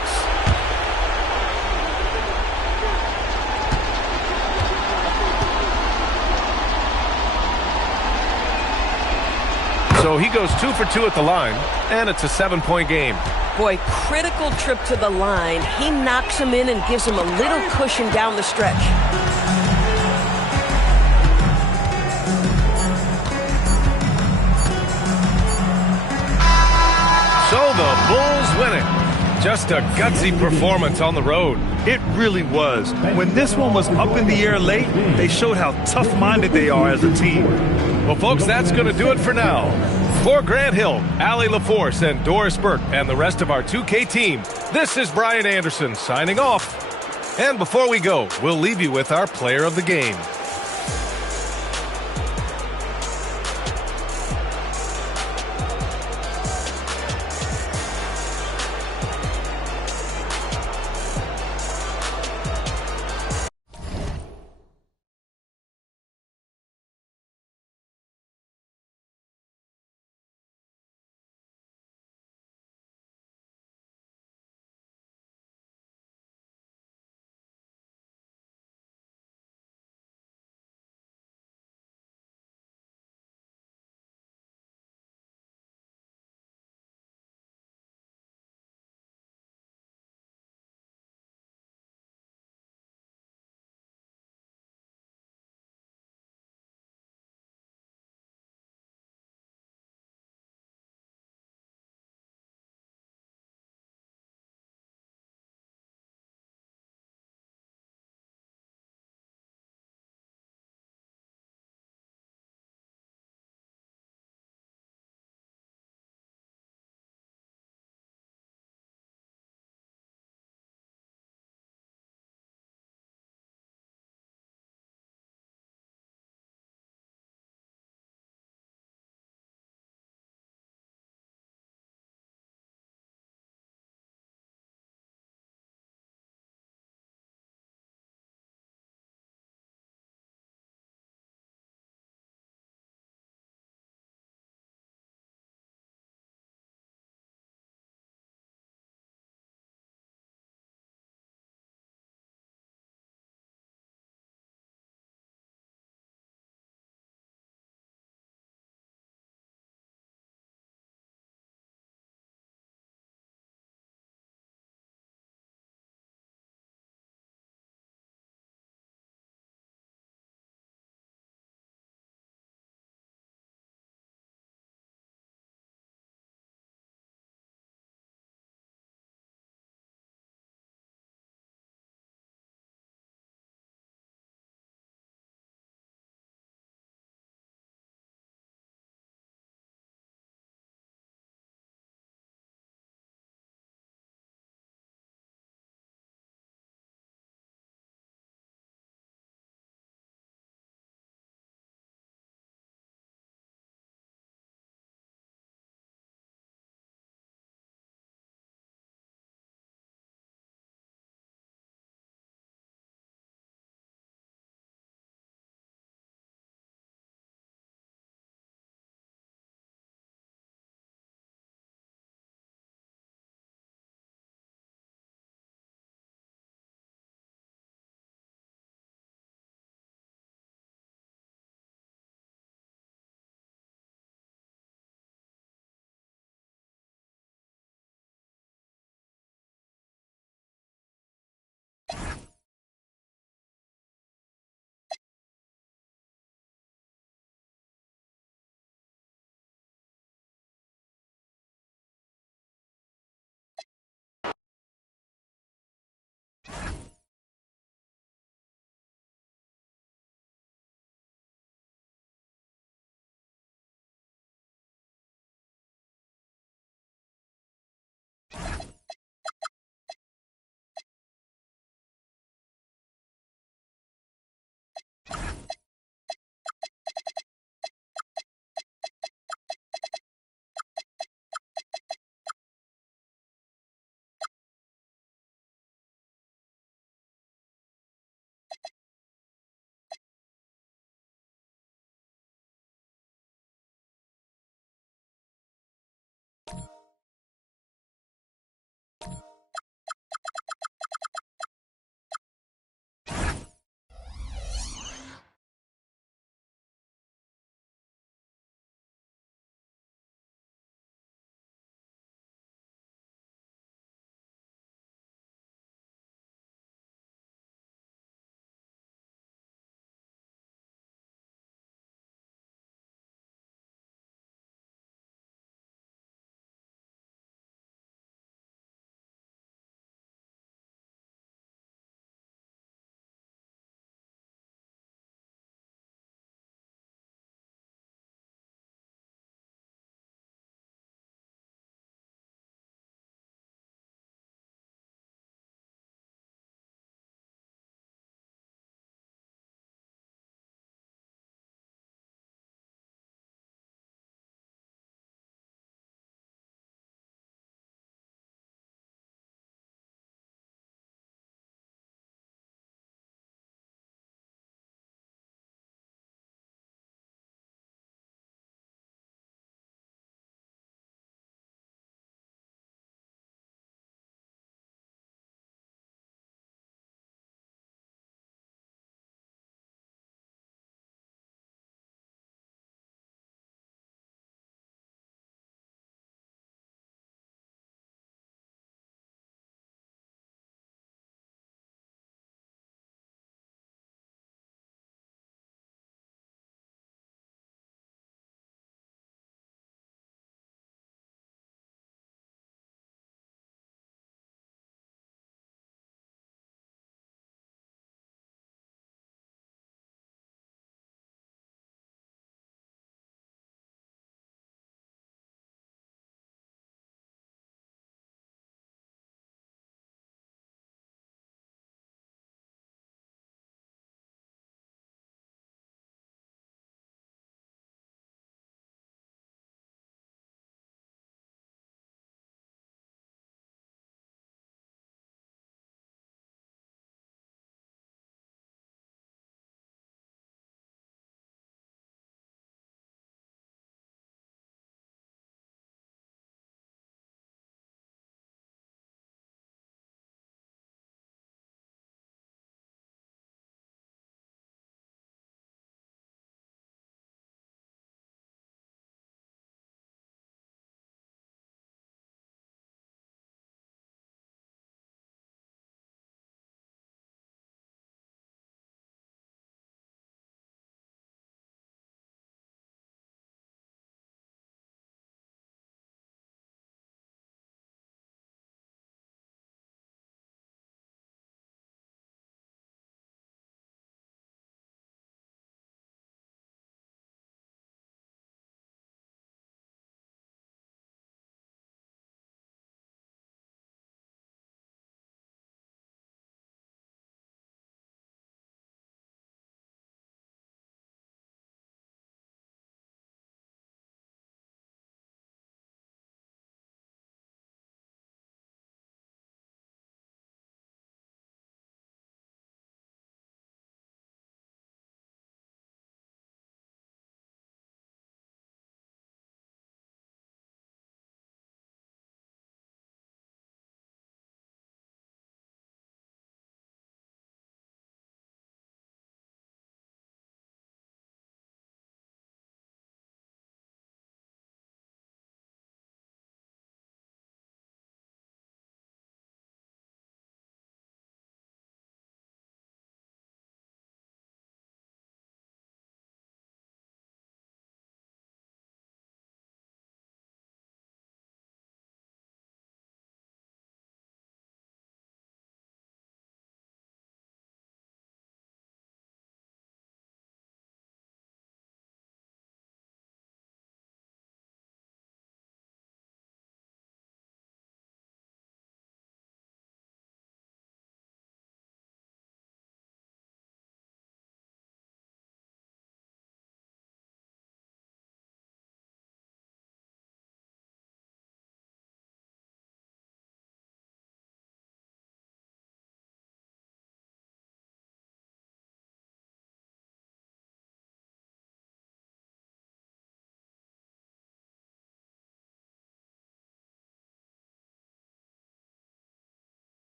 So he goes 2 for 2 at the line, and it's a 7-point game. Boy, critical trip to the line. He knocks him in and gives him a little cushion down the stretch. So the Bulls win it. Just a gutsy performance on the road. It really was. When this one was up in the air late, they showed how tough-minded they are as a team. Well, folks, that's going to do it for now. For Grant Hill, Allie LaForce, and Doris Burke, and the rest of our 2K team, this is Brian Anderson signing off. And before we go, we'll leave you with our player of the game.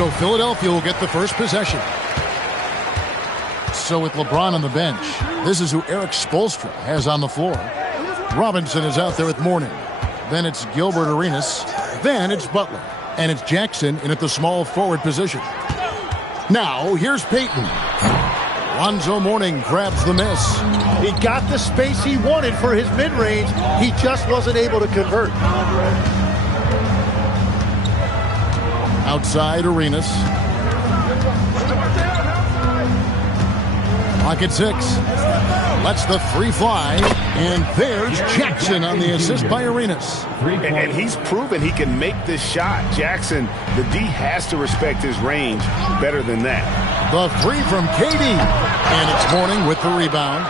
So Philadelphia will get the first possession. So with LeBron on the bench, this is who Eric Spoelstra has on the floor. Robinson is out there with Mourning. Then it's Gilbert Arenas. Then it's Butler. And it's Jackson in at the small forward position. Now, here's Payton. Lonzo Mourning grabs the miss. He got the space he wanted for his mid-range. He just wasn't able to convert. Outside Arenas. Clock at 6. Lets the three fly. And there's Jackson on the assist by Arenas. And he's proven he can make this shot. Jackson, the D has to respect his range better than that. The three from KD. And it's Mourning with the rebound.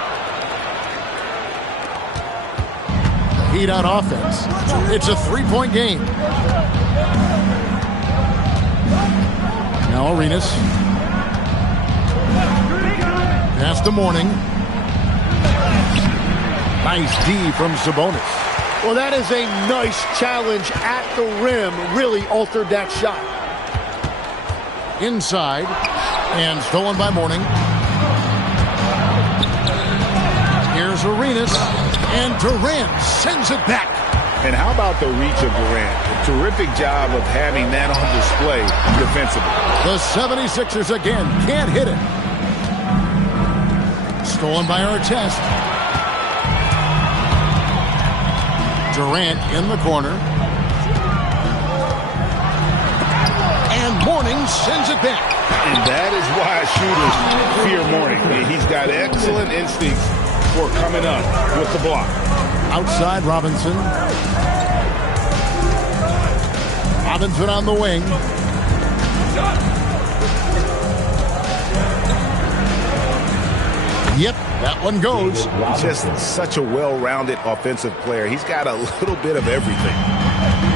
The Heat on offense. It's a three-point game. Now Arenas. Pass to Mourning. Nice D from Sabonis. Well, that is a nice challenge at the rim. Really altered that shot. Inside. And stolen by Mourning. Here's Arenas. And Durant sends it back. And how about the reach of Durant? A terrific job of having that on display defensively. The 76ers again can't hit it. Stolen by Artest. Durant in the corner. And Mourning sends it back. And that is why shooters fear Mourning. He's got excellent instincts for coming up with the block. Outside Robinson. Robinson on the wing. Yep, that one goes. Just such a well-rounded offensive player. He's got a little bit of everything.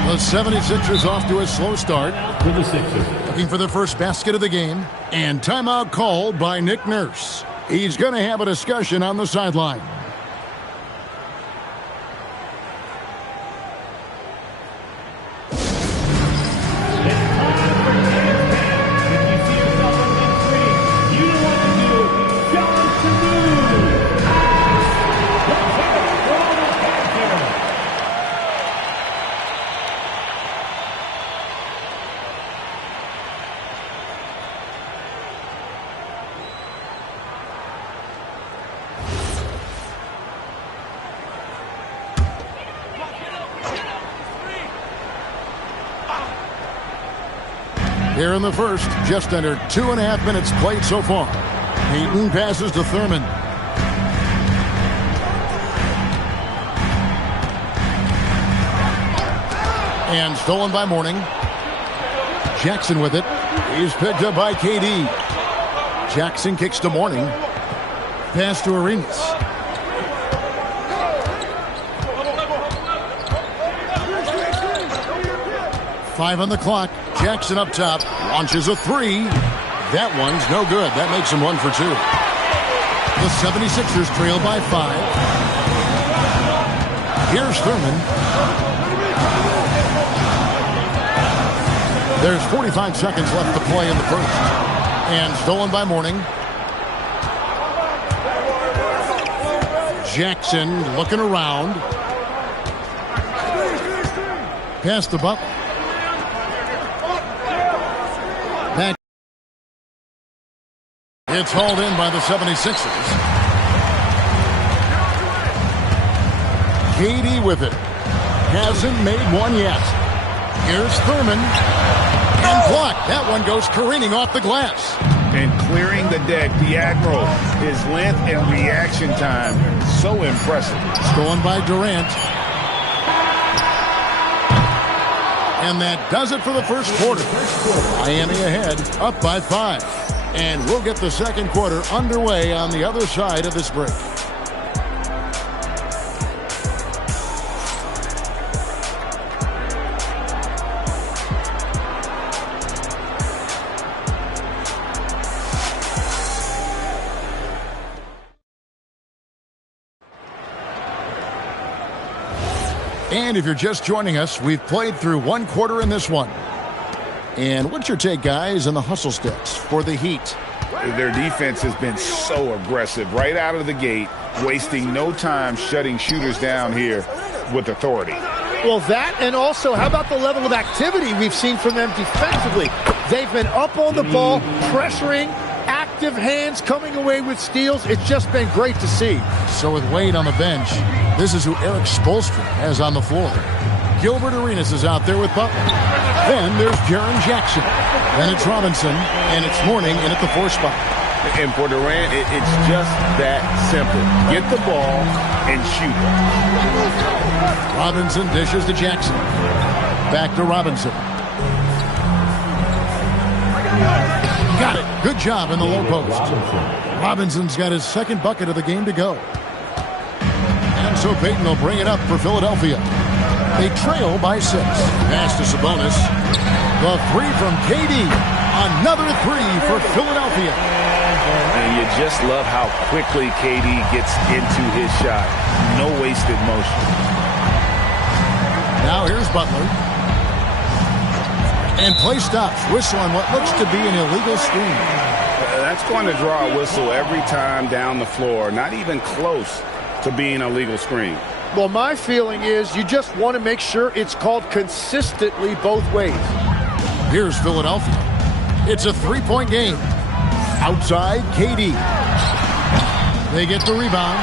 The 76ers off to a slow start. Looking for the first basket of the game. And timeout called by Nick Nurse. He's going to have a discussion on the sideline. Here in the first, just under 2.5 minutes played so far. Payton passes to Thurman. And stolen by Mourning. Jackson with it. He's picked up by KD. Jackson kicks to Mourning. Pass to Arenas. Five on the clock. Jackson up top. Launches a three. That one's no good. That makes him 1 for 2. The 76ers trail by 5. Here's Thurman. There's 45 seconds left to play in the first. And stolen by Mourning. Jackson looking around. Pass to Butler. Back. It's hauled in by the 76ers. KD with it. Hasn't made one yet. Here's Thurman. And blocked. That one goes careening off the glass. And clearing the deck, the Admiral, his length and reaction time, so impressive. Stolen by Durant. And that does it for the first quarter. Miami ahead, up by 5. And we'll get the second quarter underway on the other side of this break. And if you're just joining us, we've played through one quarter in this one. And what's your take, guys, on the hustle sticks for the Heat? Their defense has been so aggressive right out of the gate, wasting no time shutting shooters down here with authority. Well, that, and also, how about the level of activity we've seen from them defensively? They've been up on the ball, pressuring, active hands coming away with steals. It's just been great to see. So with Wade on the bench, this is who Eric Spoelstra has on the floor. Gilbert Arenas is out there with Butler. Then there's Jaren Jackson. Then it's Robinson, and it's Mourning in at the 4 spot. And for Durant, it's just that simple. Get the ball and shoot. Robinson dishes to Jackson. Back to Robinson. Got it. Good job in the low post. Robinson's got his second bucket of the game to go. And so Payton will bring it up for Philadelphia. They trail by 6. Pass to Sabonis. The 3 from KD. Another 3 for Philadelphia. And you just love how quickly KD gets into his shot. No wasted motion. Now here's Butler. And play stops. Whistle on what looks to be an illegal screen. That's going to draw a whistle every time down the floor. Not even close to being a legal screen. Well, my feeling is you just want to make sure it's called consistently both ways. Here's Philadelphia. It's a 3-point game. Outside, KD. They get the rebound.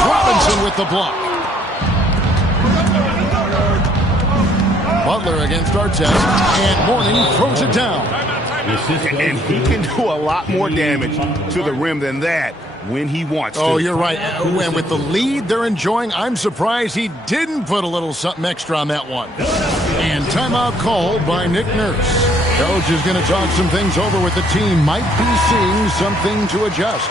Robinson with the block. Butler against Artest, and Mourning throws it down. And he can do a lot more damage to the rim than that when he wants to. Oh, you're right. And with the lead they're enjoying, I'm surprised he didn't put a little something extra on that one. And timeout called by Nick Nurse. Coach is going to talk some things over with the team. Might be seeing something to adjust.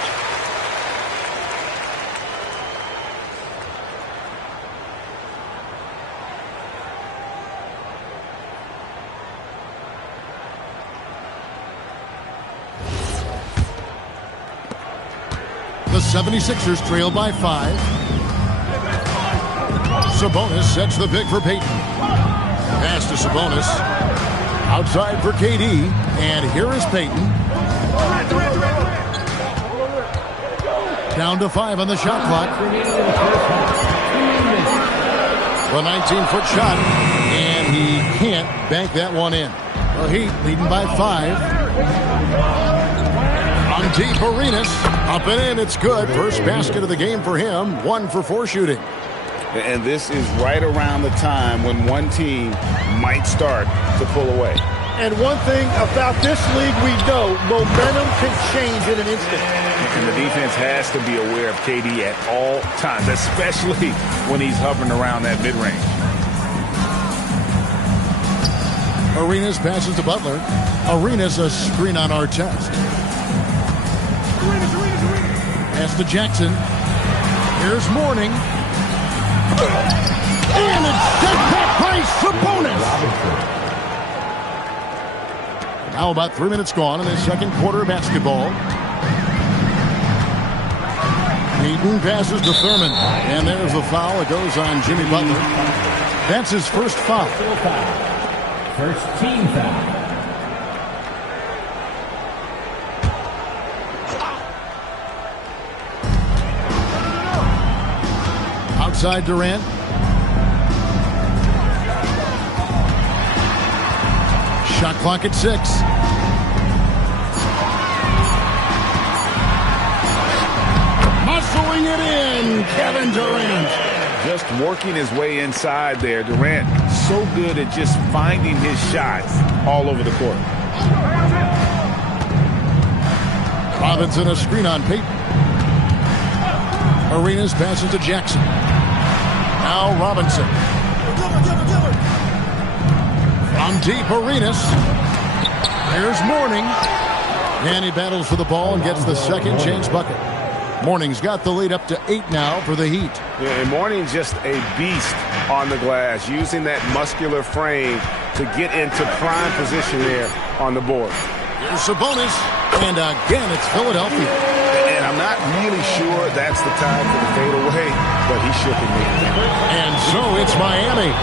The 76ers trail by 5. Sabonis sets the pick for Payton. Pass to Sabonis. Outside for KD. And here is Payton. Down to 5 on the shot clock. The 19-foot shot. And he can't bank that one in. The Heat leading by 5. On deep, Arenas. Up and in, it's good. First basket of the game for him. 1 for 4 shooting. And this is right around the time when one team might start to pull away. And one thing about this league we know, momentum can change in an instant. And the defense has to be aware of KD at all times, especially when he's hovering around that mid-range. Arenas passes to Butler. Arenas a screen on Artest. Pass to Jackson. Here's Mourning. And it's sent back by Sabonis. Now about 3 minutes gone in the second quarter of basketball. Payton passes to Thurman. And there's the foul. It goes on Jimmy Butler. That's his first foul. First team foul. Outside Durant. Shot clock at 6. Muscling it in, Kevin Durant. Just working his way inside there. Durant so good at just finding his shots all over the court. Robinson a screen on Payton. Arenas passes to Jackson. Now Robinson. From deep, Arenas. Here's Mourning. And he battles for the ball and gets the second chance bucket. Mourning's got the lead up to 8 now for the Heat. Yeah, and Mourning's just a beast on the glass, using that muscular frame to get into prime position there on the board. Here's Sabonis. And again, it's Philadelphia. And I'm not really sure that's the time for the fadeaway, but he shook it down. And so it's Miami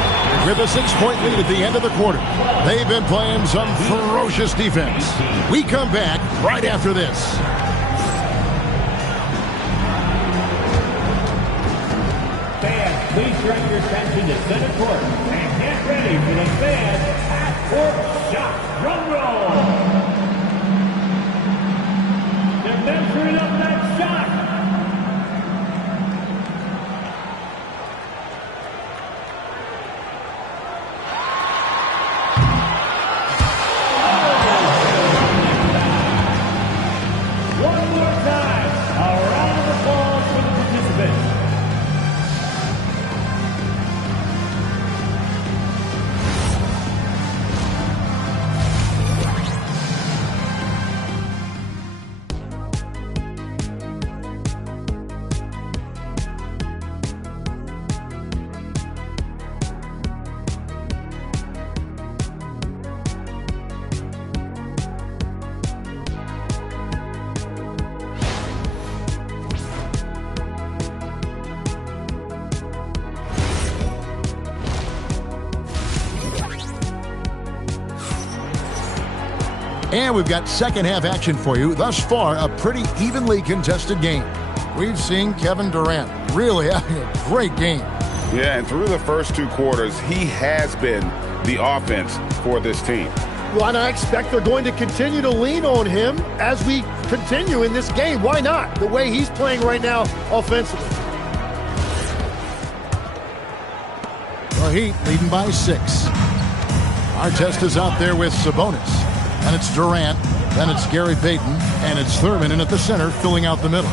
with a 6-point lead at the end of the quarter. They've been playing some ferocious defense. We come back right after this. Fans, please direct your attention to center court and get ready for the fans half-court shot. Drum roll. They're measuring up that shot. One more time. A round of applause for the participants. And we've got second-half action for you. Thus far, a pretty evenly contested game. We've seen Kevin Durant really having a great game. Yeah, and through the first 2 quarters, he has been the offense for this team. Well, and I expect they're going to continue to lean on him as we continue in this game. Why not? The way he's playing right now offensively. The Heat leading by 6. Artest is out there with Sabonis. And it's Durant, then it's Gary Payton, and it's Thurman in at the center, filling out the middle.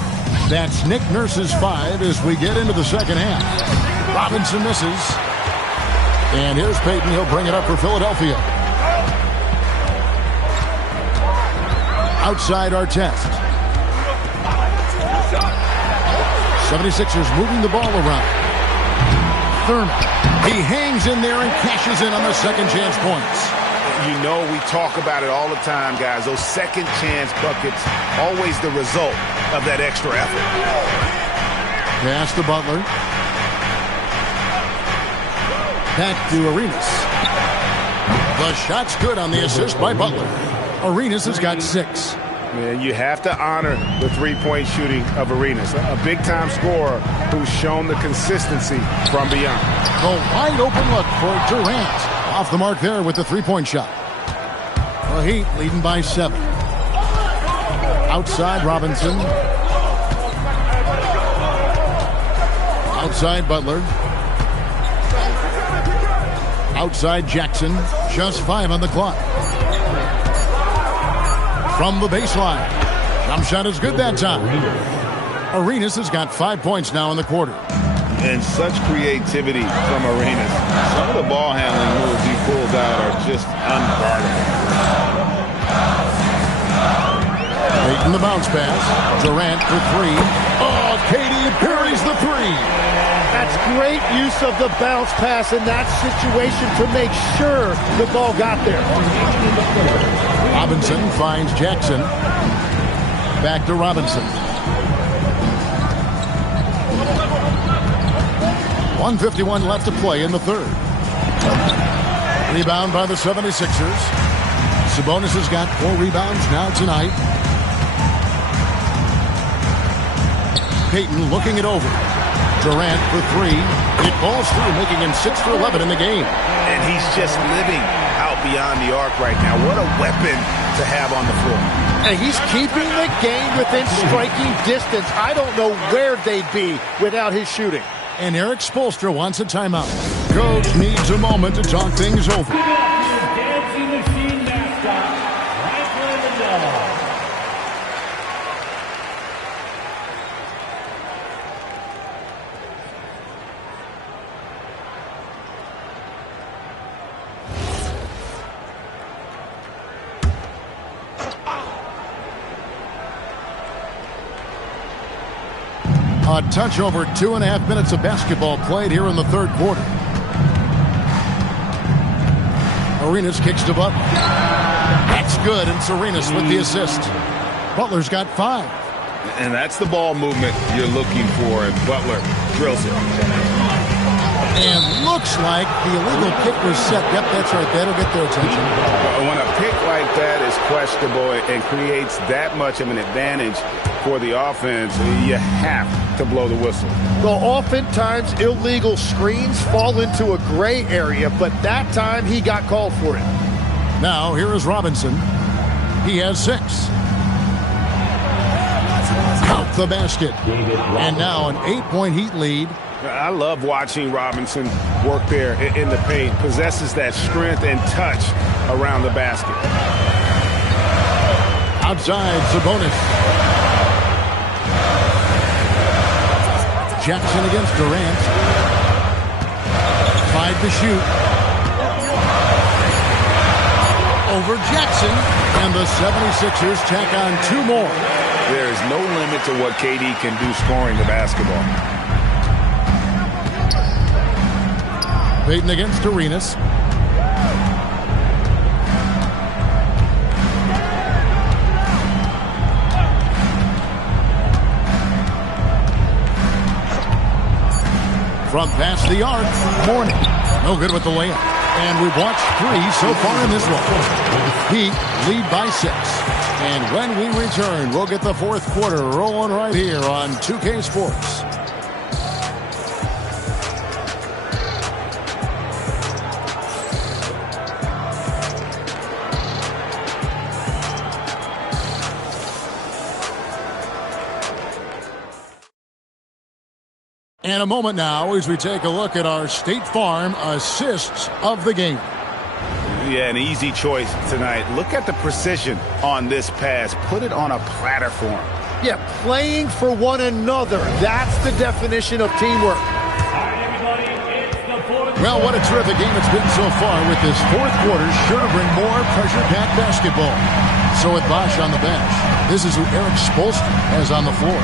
That's Nick Nurse's 5 as we get into the second half. Robinson misses. And here's Payton. He'll bring it up for Philadelphia. Outside Artest. 76ers moving the ball around. Thurman. He hangs in there and cashes in on the second chance points. You know, we talk about it all the time, guys. Those second chance buckets, always the result of that extra effort. Pass to Butler. Back to Arenas. The shot's good on the assist by Butler. Arenas has got 6. Man, you have to honor the three-point shooting of Arenas. A big-time scorer who's shown the consistency from beyond. A wide open look for Durant. Off the mark there with the three-point shot. The Heat leading by 7. Outside Robinson. Outside Butler. Outside Jackson. Just 5 on the clock. From the baseline. Jump shot is good that time. Arenas has got 5 points now in the quarter. And such creativity from Arenas. Some of the ball handling moves he pulls out are just unguardable. Payton the bounce pass. Durant for 3. Oh, Katy parries the 3. That's great use of the bounce pass in that situation to make sure the ball got there. Robinson finds Jackson. Back to Robinson. 1:51 left to play in the third. Rebound by the 76ers. Sabonis has got 4 rebounds now tonight. Payton looking it over. Durant for 3. It falls through, making him 6 for 11 in the game. And he's just living out beyond the arc right now. What a weapon to have on the floor. And he's keeping the game within striking distance. I don't know where they'd be without his shooting. And Eric Spoelstra wants a timeout. Coach needs a moment to talk things over. Dancing machine mascot, Franklin Adele. A touch over 2.5 minutes of basketball played here in the third quarter. Arenas kicks to Butler. That's good, and it's Arenas with the assist. Butler's got 5. And that's the ball movement you're looking for, and Butler drills it. And looks like the illegal kick was set. Yep, that's right. That'll get their attention. When a pick like that is questionable and creates that much of an advantage for the offense, you have to blow the whistle. Well, oftentimes illegal screens fall into a gray area, but that time he got called for it. Now, here is Robinson. He has 6. Count the basket. And now an 8-point Heat lead. I love watching Robinson work there in the paint. Possesses that strength and touch around the basket. Outside, Sabonis. Jackson against Durant. 5 to shoot. Over Jackson. And the 76ers tack on 2 more. There is no limit to what KD can do scoring the basketball. Payton against Arenas. Front past the arc. Mourning. No good with the layup. And we've watched 3 so far in this one. Heat lead by 6. And when we return, we'll get the 4th quarter rolling right here on 2K Sports. And a moment now as we take a look at our State Farm assists of the game. Yeah, an easy choice tonight. Look at the precision on this pass. Put it on a platter for him. Yeah, playing for one another. That's the definition of teamwork. Well, what a terrific game it's been so far, with this 4th quarter sure to bring more pressure-packed basketball. So with Bosch on the bench, this is who Eric Spoelstra has on the floor.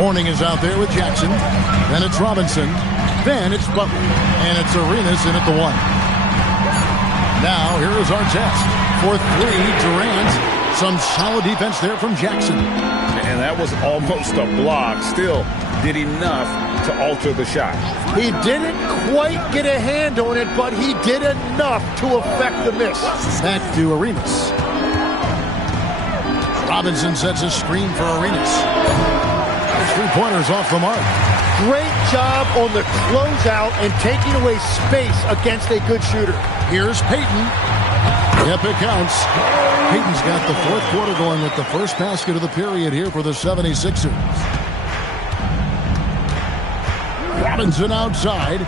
Mourning is out there with Jackson. Then it's Robinson. Then it's Butler. And it's Arenas in at the 1. Now, here is our test. 4th 3, Durant. Some solid defense there from Jackson. And that was almost a block. Still did enough to alter the shot. He didn't quite get a hand on it, but he did enough to affect the miss. Back to Arenas. Robinson sets a screen for Arenas. 3-pointers off the mark. Great job on the closeout and taking away space against a good shooter. Here's Payton. Yep, it counts. Payton's got the 4th quarter going with the first basket of the period here for the 76ers. Robinson outside.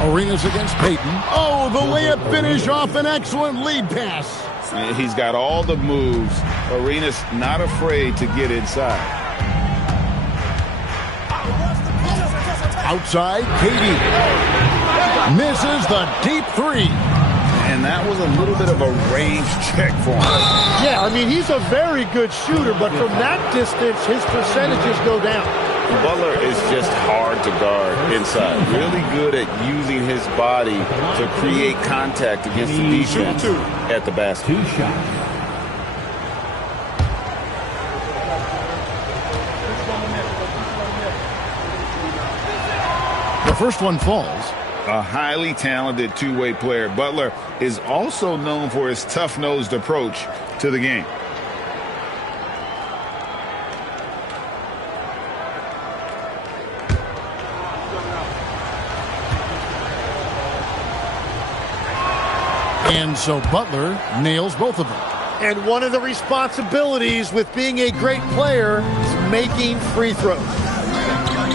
Arenas against Payton. Oh, the layup finish off an excellent lead pass. He's got all the moves. Arenas not afraid to get inside. Outside, KD. Misses the deep 3. And that was a little bit of a range check for him. Yeah, I mean, he's a very good shooter, but from that distance, his percentages go down. Butler is just hard to guard inside. Really good at using his body to create contact against the defense at the basket. 2 shots. The first one falls. A highly talented two-way player. Butler is also known for his tough-nosed approach to the game. And so Butler nails both of them. And one of the responsibilities with being a great player is making free throws.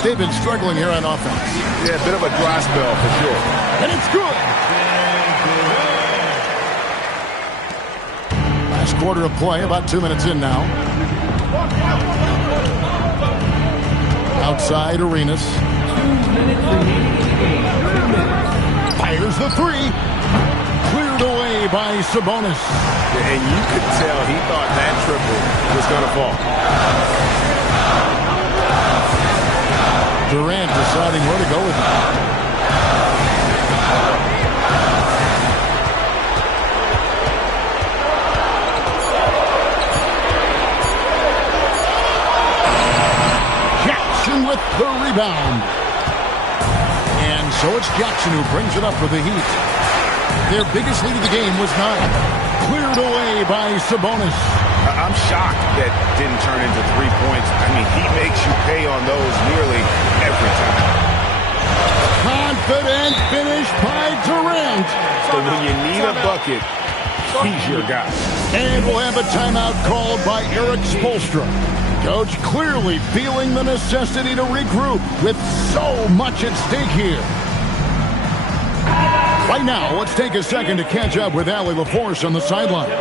They've been struggling here on offense. Yeah, a bit of a dry spell for sure. And it's good. Last quarter of play, about 2 minutes in now. Outside, Arenas. Fires the 3. Cleared away by Sabonis. And you could tell he thought that triple was going to fall. Durant deciding where to go with it. the rebound. And so it's Jackson who brings it up for the Heat. Their biggest lead of the game was 9. Cleared away by Sabonis. I'm shocked that didn't turn into 3 points. I mean, he makes you pay on those nearly every time. Confident finish by Durant. So when you need a bucket, he's your guy. And we'll have a timeout called by Erik Spoelstra. Coach clearly feeling the necessity to regroup with so much at stake here. Right now, let's take a second to catch up with Allie LaForce on the sidelines.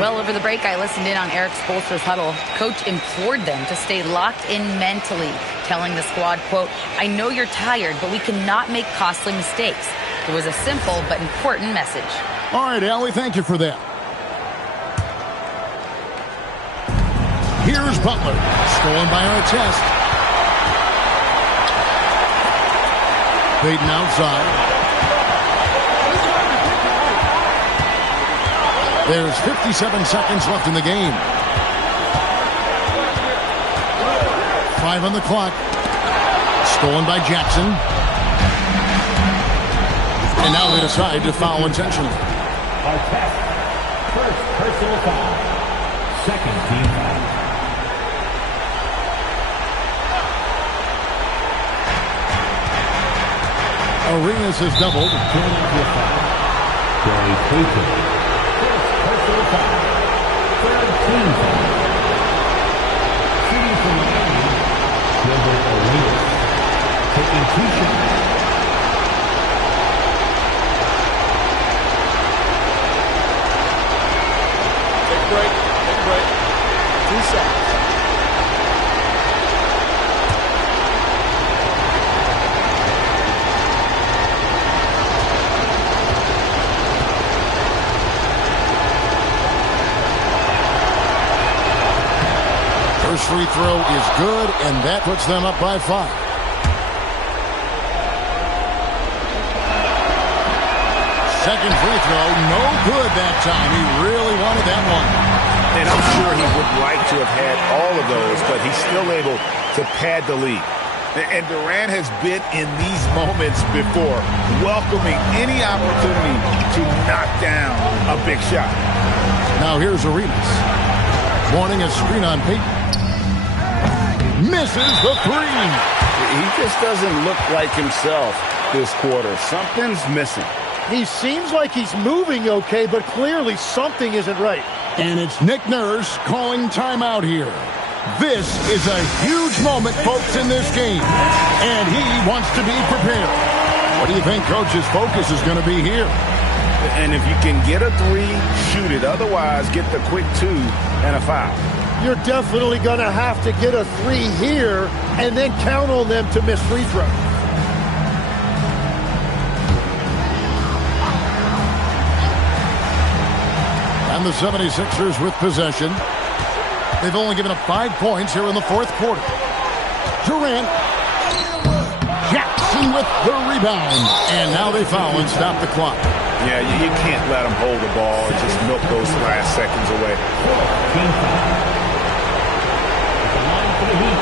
Well, over the break, I listened in on Erik Spoelstra's huddle. Coach implored them to stay locked in mentally, telling the squad, quote, "I know you're tired, but we cannot make costly mistakes." It was a simple but important message. All right, Allie, thank you for that. Here's Butler, stolen by Artest. Baden outside. There's 57 seconds left in the game. 5 on the clock. Stolen by Jackson. And now they decide to foul intentionally. Artest, first personal foul. Second team foul. Arenas has doubled. Gary Payton. Personal foul. Third team foul. Shooting from Miami, Gilbert Arenas. Taking 2 shots. Take a break. Take a break. 2 shots. First free throw is good, and that puts them up by 5. Second free throw, no good that time. He really wanted that one. And I'm sure he would like to have had all of those, but he's still able to pad the lead. And Durant has been in these moments before, welcoming any opportunity to knock down a big shot. Now here's Arenas. Warning a screen on Payton. Misses the 3. He just doesn't look like himself this quarter. Something's missing. He seems like he's moving okay, but clearly something isn't right. And it's Nick Nurse calling timeout here. This is a huge moment, folks, in this game. And he wants to be prepared. What do you think Coach's focus is going to be here? And if you can get a 3, shoot it. Otherwise, get the quick 2 and a foul. You're definitely going to have to get a 3 here and then count on them to miss free throws. And the 76ers with possession. They've only given up 5 points here in the 4th quarter. Durant. Jackson with the rebound. And now they foul and stop the clock. Yeah, you can't let them hold the ball and just milk those last seconds away. Team foul. At the line for the Heat,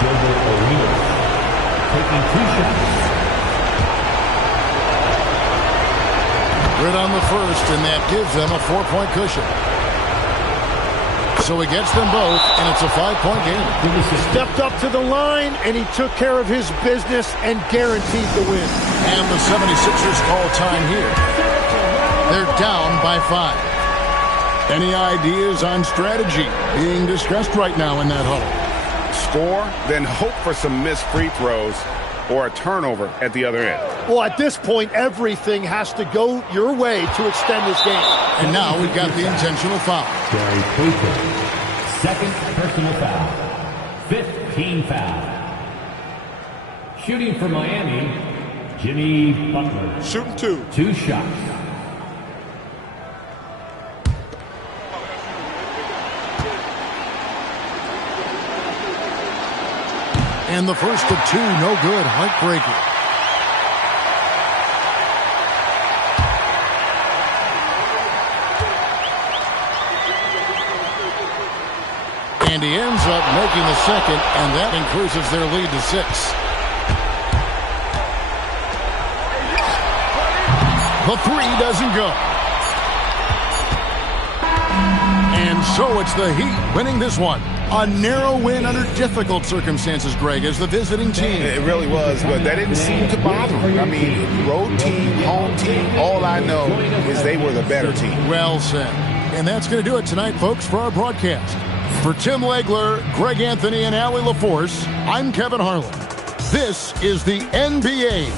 Gilbert Arenas. Taking 2 shots. Good on the first, and that gives them a 4-point cushion. So he gets them both, and it's a 5-point game. He stepped up to the line, and he took care of his business and guaranteed the win. And the 76ers call time here. They're down by 5. Any ideas on strategy being discussed right now in that huddle? Score, then hope for some missed free throws or a turnover at the other end. Well, at this point, everything has to go your way to extend this game. And now we've got the intentional foul. Gary Payton. Second personal foul. 5th team foul. Shooting for Miami, Jimmy Butler. Shooting 2. 2 shots. And the first of 2, no good. Heartbreaker. And he ends up making the second, and that increases their lead to 6. The three doesn't go. And so it's the Heat winning this one. A narrow win under difficult circumstances, Greg, as the visiting team. It really was, but that didn't seem to bother them. I mean, road team, home team, all I know is they were the better team. Well said. And that's going to do it tonight, folks, for our broadcast. For Tim Legler, Greg Anthony, and Allie LaForce, I'm Kevin Harlan. This is the NBA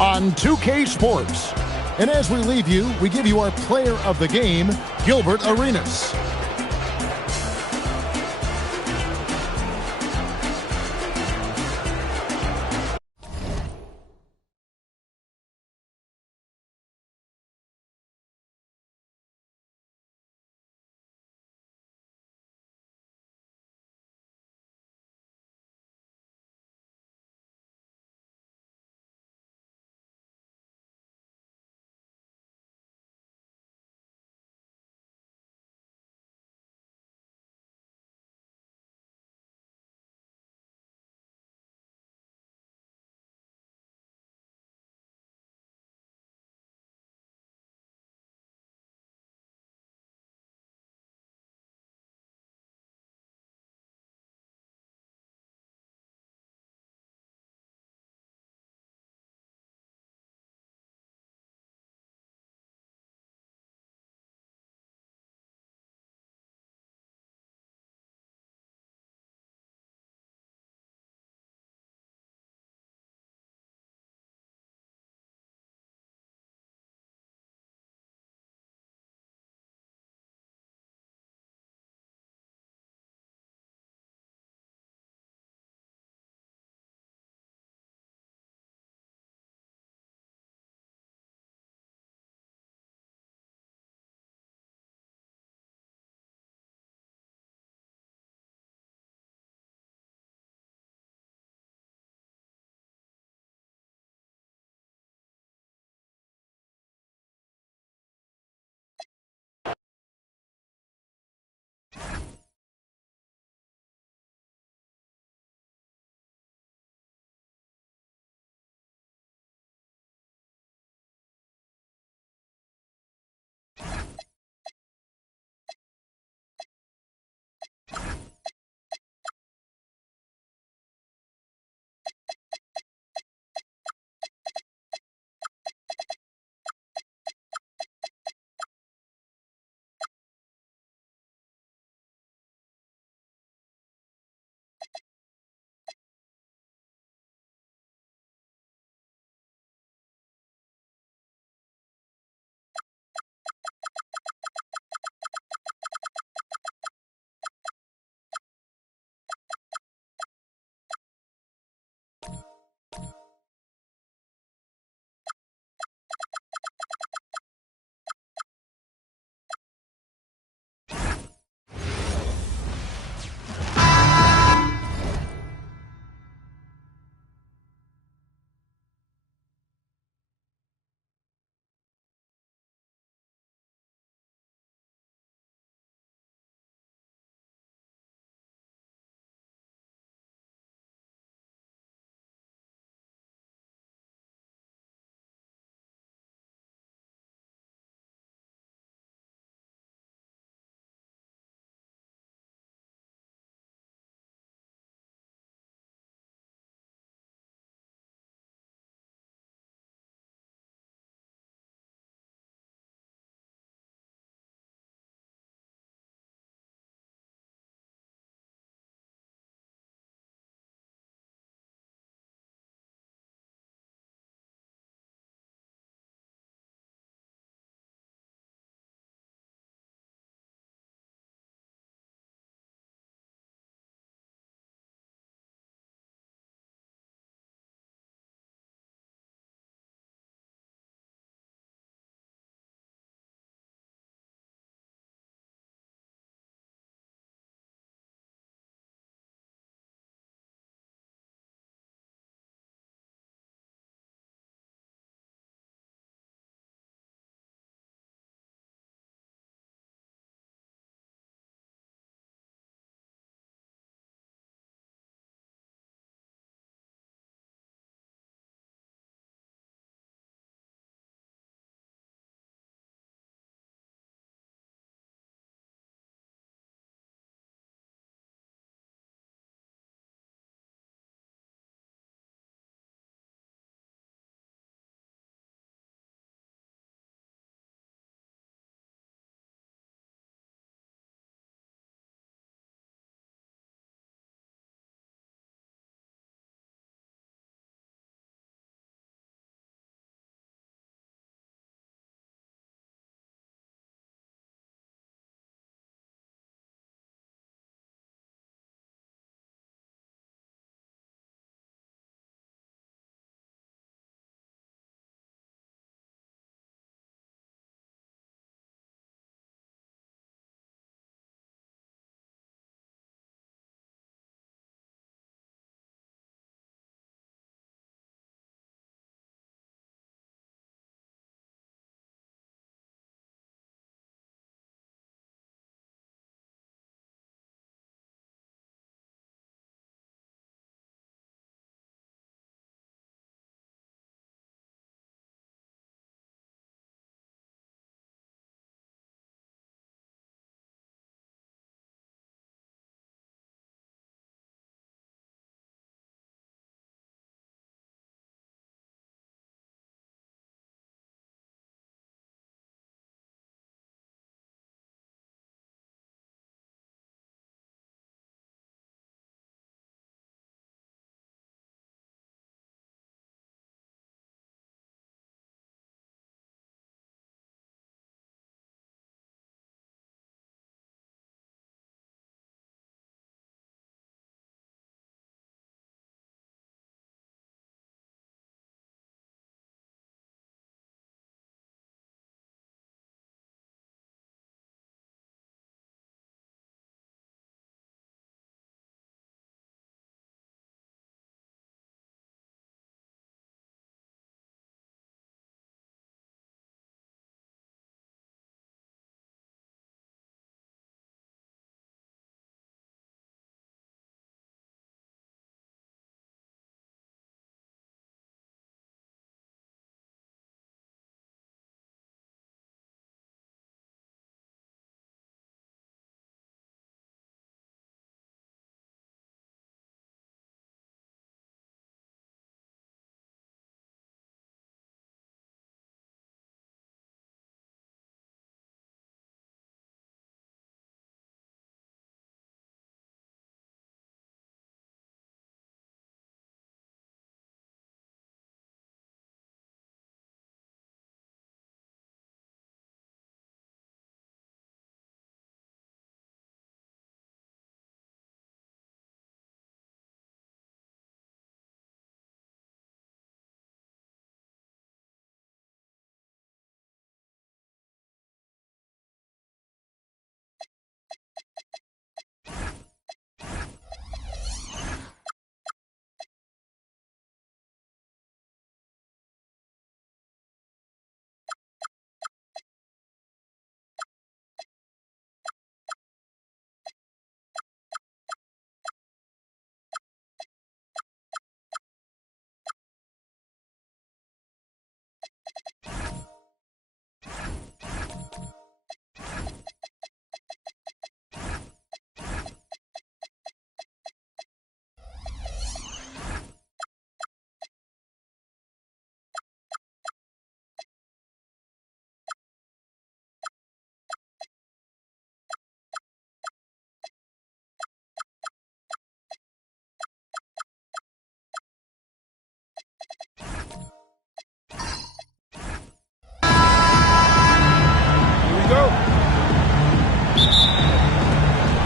on 2K Sports. And as we leave you, we give you our player of the game, Gilbert Arenas.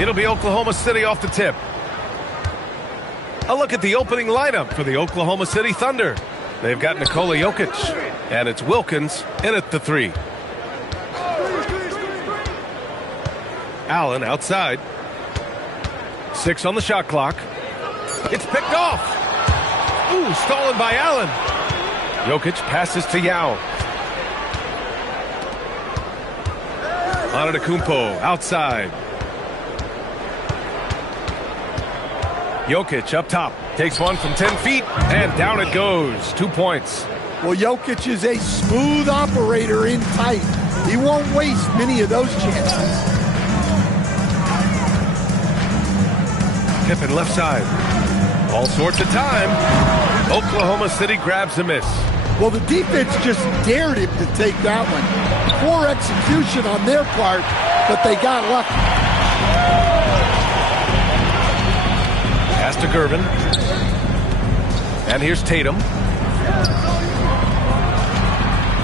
It'll be Oklahoma City off the tip. A look at the opening lineup for the Oklahoma City Thunder. They've got Nikola Jokic, and it's Wilkins in at the 3. Allen outside. 6 on the shot clock. It's picked off. Ooh, stolen by Allen. Jokic passes to Yao. Antetokounmpo outside. Jokic up top. Takes one from 10 feet, and down it goes. 2 points. Well, Jokic is a smooth operator in tight. He won't waste many of those chances. Pippen left side. All sorts of time. Oklahoma City grabs a miss. Well, the defense just dared him to take that one. Poor execution on their part, but they got lucky. Pass to Gervin. And here's Tatum.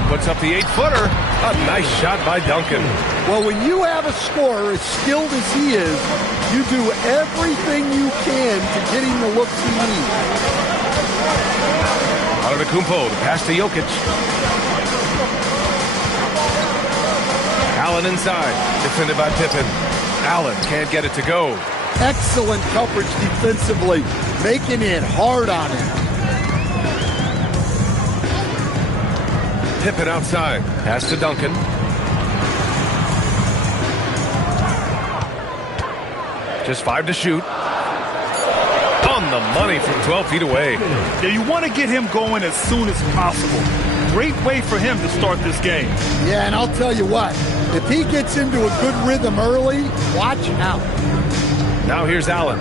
Puts up the 8-footer. A nice shot by Duncan. Well, when you have a scorer as skilled as he is, you do everything you can to get him the looks he needs. Antetokounmpo, the pass to Jokic. Allen inside, defended by Pippen. Allen can't get it to go. Excellent coverage defensively, making it hard on him. Pippen outside, pass to Duncan. Just 5 to shoot. On the money from 12 feet away. Yeah, you want to get him going as soon as possible. Great way for him to start this game. Yeah, and I'll tell you what, if he gets into a good rhythm early, watch out. Now here's Allen.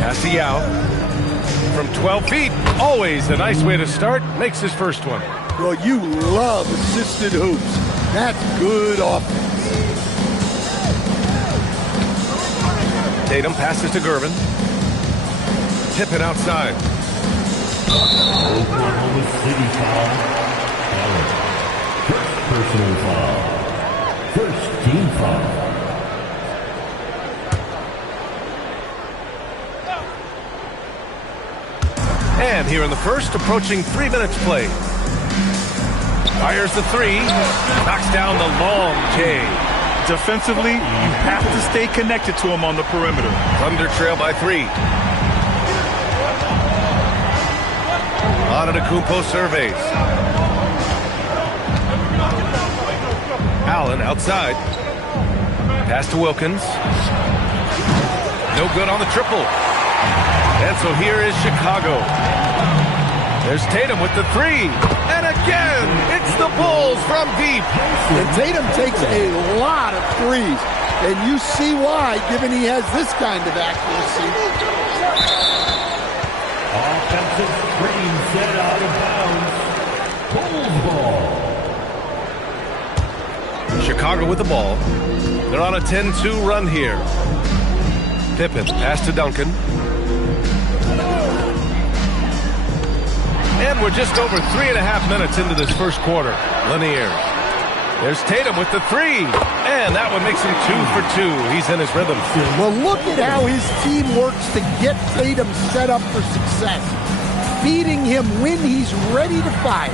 Pass to Yao. From 12 feet, always a nice way to start. Makes his first one. Well, you love assisted hoops. That's good offense. Tatum passes to Gervin. Pippen outside. Oklahoma City foul. Allen. First personal foul. First team foul. And here in the first, approaching 3 minutes played. Fires the 3. Knocks down the long J. Defensively, you have to stay connected to him on the perimeter. Thunder trail by 3. Antetokounmpo surveys. Allen outside. Pass to Wilkins. No good on the triple. And so here is Chicago. There's Tatum with the 3. And again, it's the Bulls from deep. And Tatum takes a lot of threes. And you see why, given he has this kind of accuracy. Offensive screen set out of bounds. Bulls ball. Chicago with the ball. They're on a 10-2 run here. Pippen, pass to Duncan. And we're just over 3.5 minutes into this first quarter. Lanier. There's Tatum with the 3. And that one makes him 2 for 2. He's in his rhythm. Well, look at how his team works to get Tatum set up for success. Feeding him when he's ready to fire.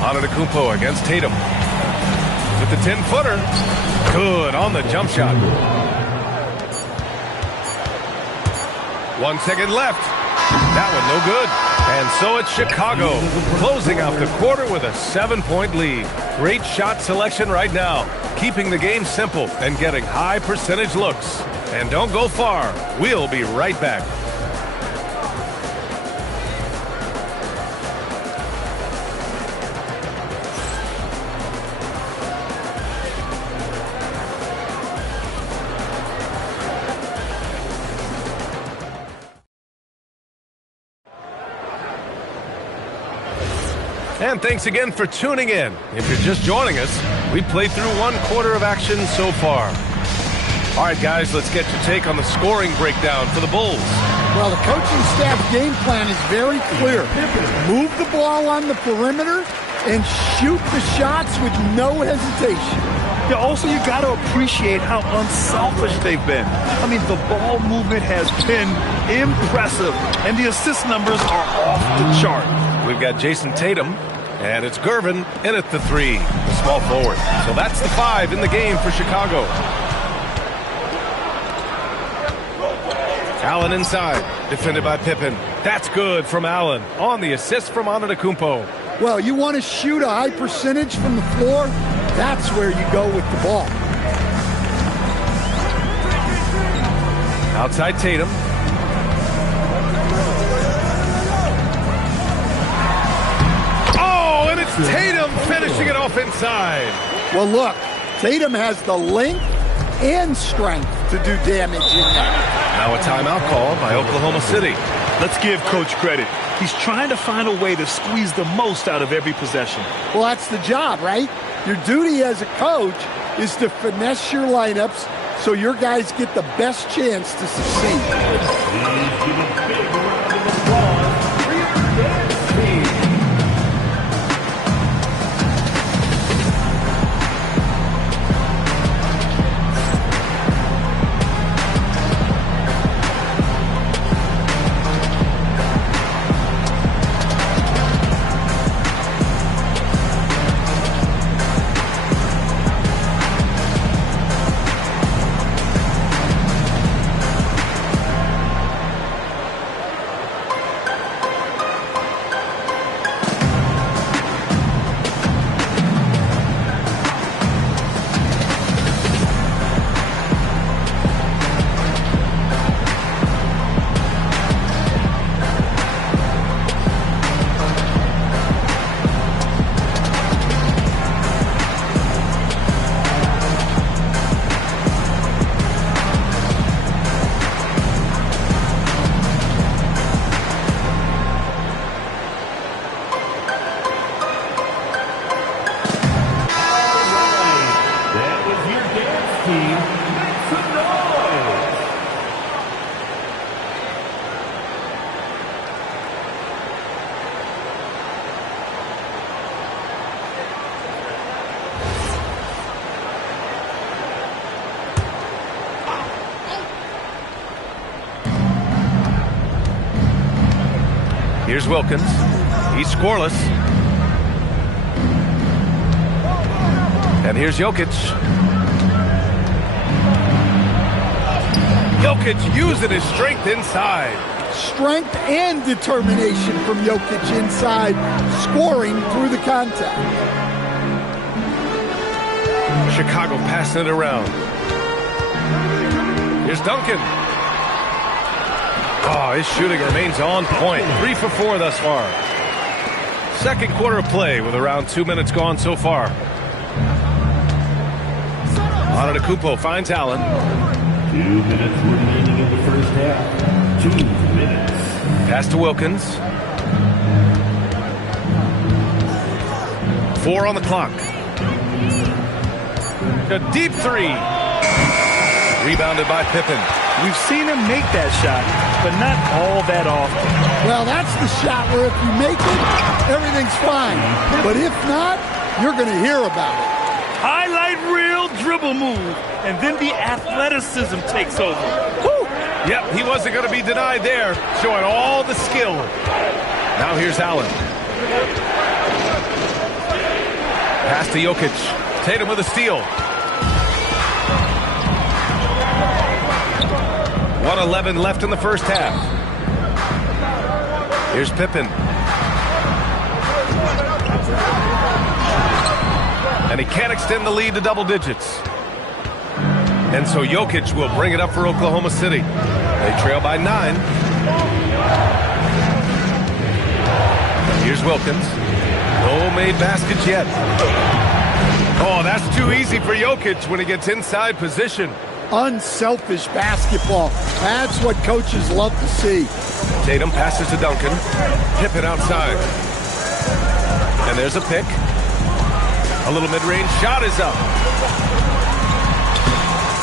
Antetokounmpo against Tatum. With the 10-footer. Good on the jump shot. 1 second left. That one no good. And so it's Chicago closing out the quarter with a 7-point lead. Great shot selection right now. Keeping the game simple and getting high percentage looks. And don't go far. We'll be right back. And thanks again for tuning in. If you're just joining us, we played through 1 quarter of action so far. All right, guys, let's get your take on the scoring breakdown for the Bulls. Well, the coaching staff game plan is very clear. Move the ball on the perimeter, and shoot the shots with no hesitation. Yeah, also, you got to appreciate how unselfish they've been. I mean, the ball movement has been impressive, and the assist numbers are off the chart. We've got Jason Tatum, and it's Gervin in at the 3, the small forward. So that's the 5 in the game for Chicago. Allen inside, defended by Pippen. That's good from Allen on the assist from Antetokounmpo. Well, you want to shoot a high percentage from the floor? That's where you go with the ball. Outside Tatum. Oh, and it's Tatum finishing it off inside. Well, look, Tatum has the length and strength to do damage in there. Now a timeout call by Oklahoma City. Let's give Coach credit. He's trying to find a way to squeeze the most out of every possession. Well, that's the job, right? Your duty as a coach is to finesse your lineups so your guys get the best chance to succeed. Here's Wilkins. He's scoreless. And here's Jokic. Jokic using his strength inside. Strength and determination from Jokic inside, scoring through the contact. Chicago passing it around. Here's Duncan. Oh, his shooting remains on point. 3 for 4 thus far. Second quarter of play with around 2 minutes gone so far. Antetokounmpo finds Allen. 2 minutes remaining in the first half. 2 minutes. Pass to Wilkins. 4 on the clock. A deep 3. Rebounded by Pippen. We've seen him make that shot, but not all that often. Well, that's the shot where if you make it, everything's fine. But if not, you're going to hear about it. Highlight reel dribble move, and then the athleticism takes over. Woo! Yep, he wasn't going to be denied there, showing all the skill. Now here's Allen. Pass to Jokic. Tatum with a steal. 1:11 left in the first half. Here's Pippen. And he can't extend the lead to double digits. And so Jokic will bring it up for Oklahoma City. They trail by 9. Here's Wilkins. No made baskets yet. Oh, that's too easy for Jokic when he gets inside position. Unselfish basketball. That's what coaches love to see. Tatum passes to Duncan. Pippen outside. And there's a pick. A little mid-range shot is up.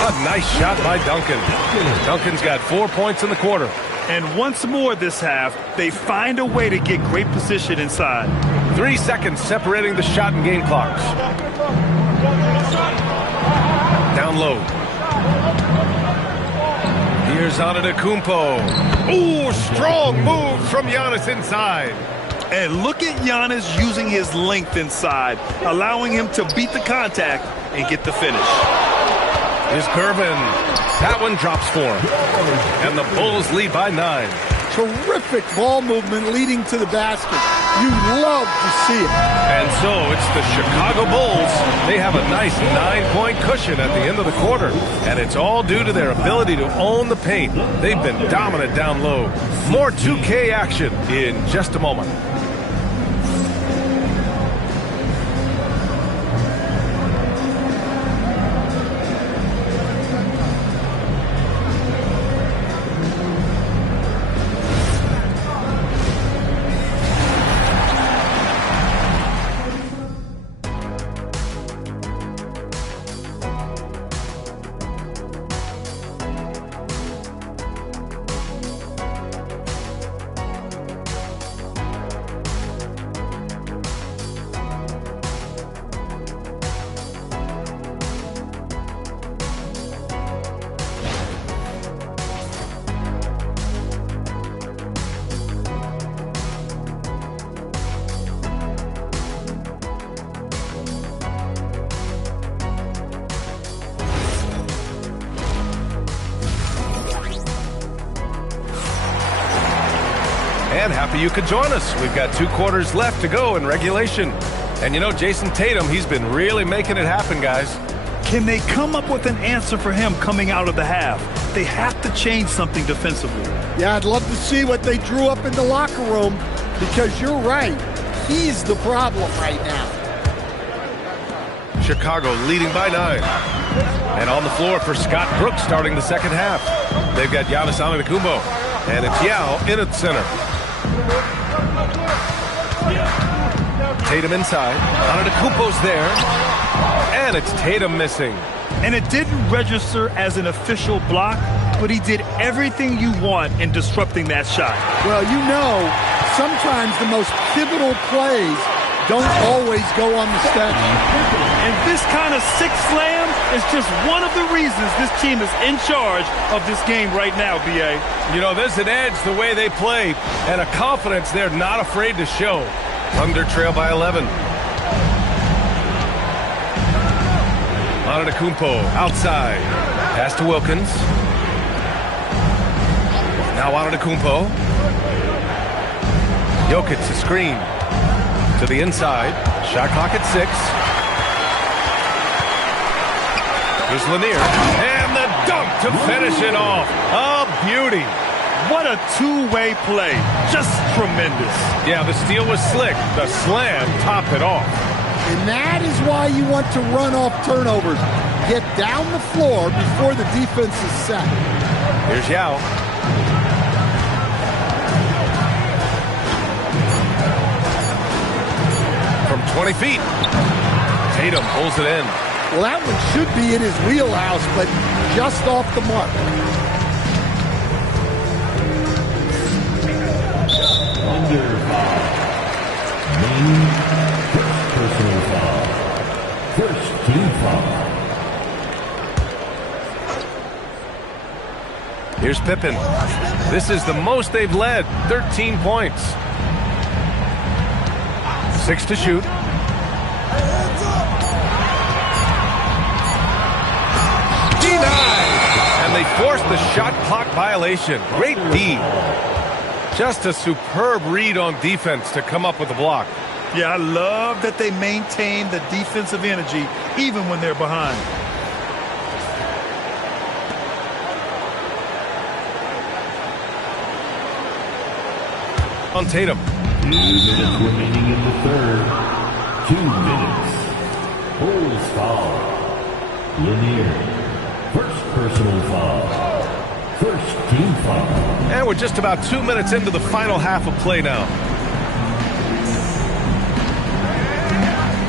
A nice shot by Duncan. Duncan's got 4 points in the quarter. And once more this half, they find a way to get great position inside. 3 seconds separating the shot and game clocks. Down low. Here's Antetokounmpo. Ooh, strong move from Giannis inside. And look at Giannis using his length inside, allowing him to beat the contact and get the finish. Here's Gervin. That one drops for him. And the Bulls lead by 9. Terrific ball movement leading to the basket. You love to see it. And so it's the Chicago Bulls. They have a nice 9-point cushion at the end of the quarter. And it's all due to their ability to own the paint. They've been dominant down low. More 2K action in just a moment. And happy you could join us. We've got 2 quarters left to go in regulation. And you know, Jason Tatum, he's been really making it happen, guys. Can they come up with an answer for him coming out of the half? They have to change something defensively. Yeah, I'd love to see what they drew up in the locker room, because you're right. He's the problem right now. Chicago leading by 9. And on the floor for Scott Brooks starting the second half. They've got Giannis Antetokounmpo. And it's Yao in at center. Tatum inside. Antetokounmpo's there. And it's Tatum missing. And it didn't register as an official block, but he did everything you want in disrupting that shot. Well, you know, sometimes the most pivotal plays don't always go on the stat sheet. And this kind of six slam is just one of the reasons this team is in charge of this game right now, B.A. You know, there's an edge the way they play and a confidence they're not afraid to show. Thunder trail by 11. Antetokounmpo outside. Pass to Wilkins. Now Antetokounmpo. Jokic a screen. To the inside. Shot clock at 6. Here's Lanier. And the dunk to finish it off. A beauty. What a two-way play. Just tremendous. Yeah, the steal was slick. The slam topped it off. And that is why you want to run off turnovers. Get down the floor before the defense is set. Here's Yao. From 20 feet. Tatum pulls it in. Well, that one should be in his wheelhouse, but just off the mark. Under foul. Main first personal foul. First team foul. Here's Pippen. This is the most they've led. 13 points. 6 to shoot. Denied. And they forced the shot clock violation. Great D. Just a superb read on defense to come up with the block. Yeah, I love that they maintain the defensive energy even when they're behind. On Tatum. 2 minutes remaining in the third. 2 minutes. Bulls foul. Lanier. First personal foul. First team foul. And we're just about 2 minutes into the final half of play now.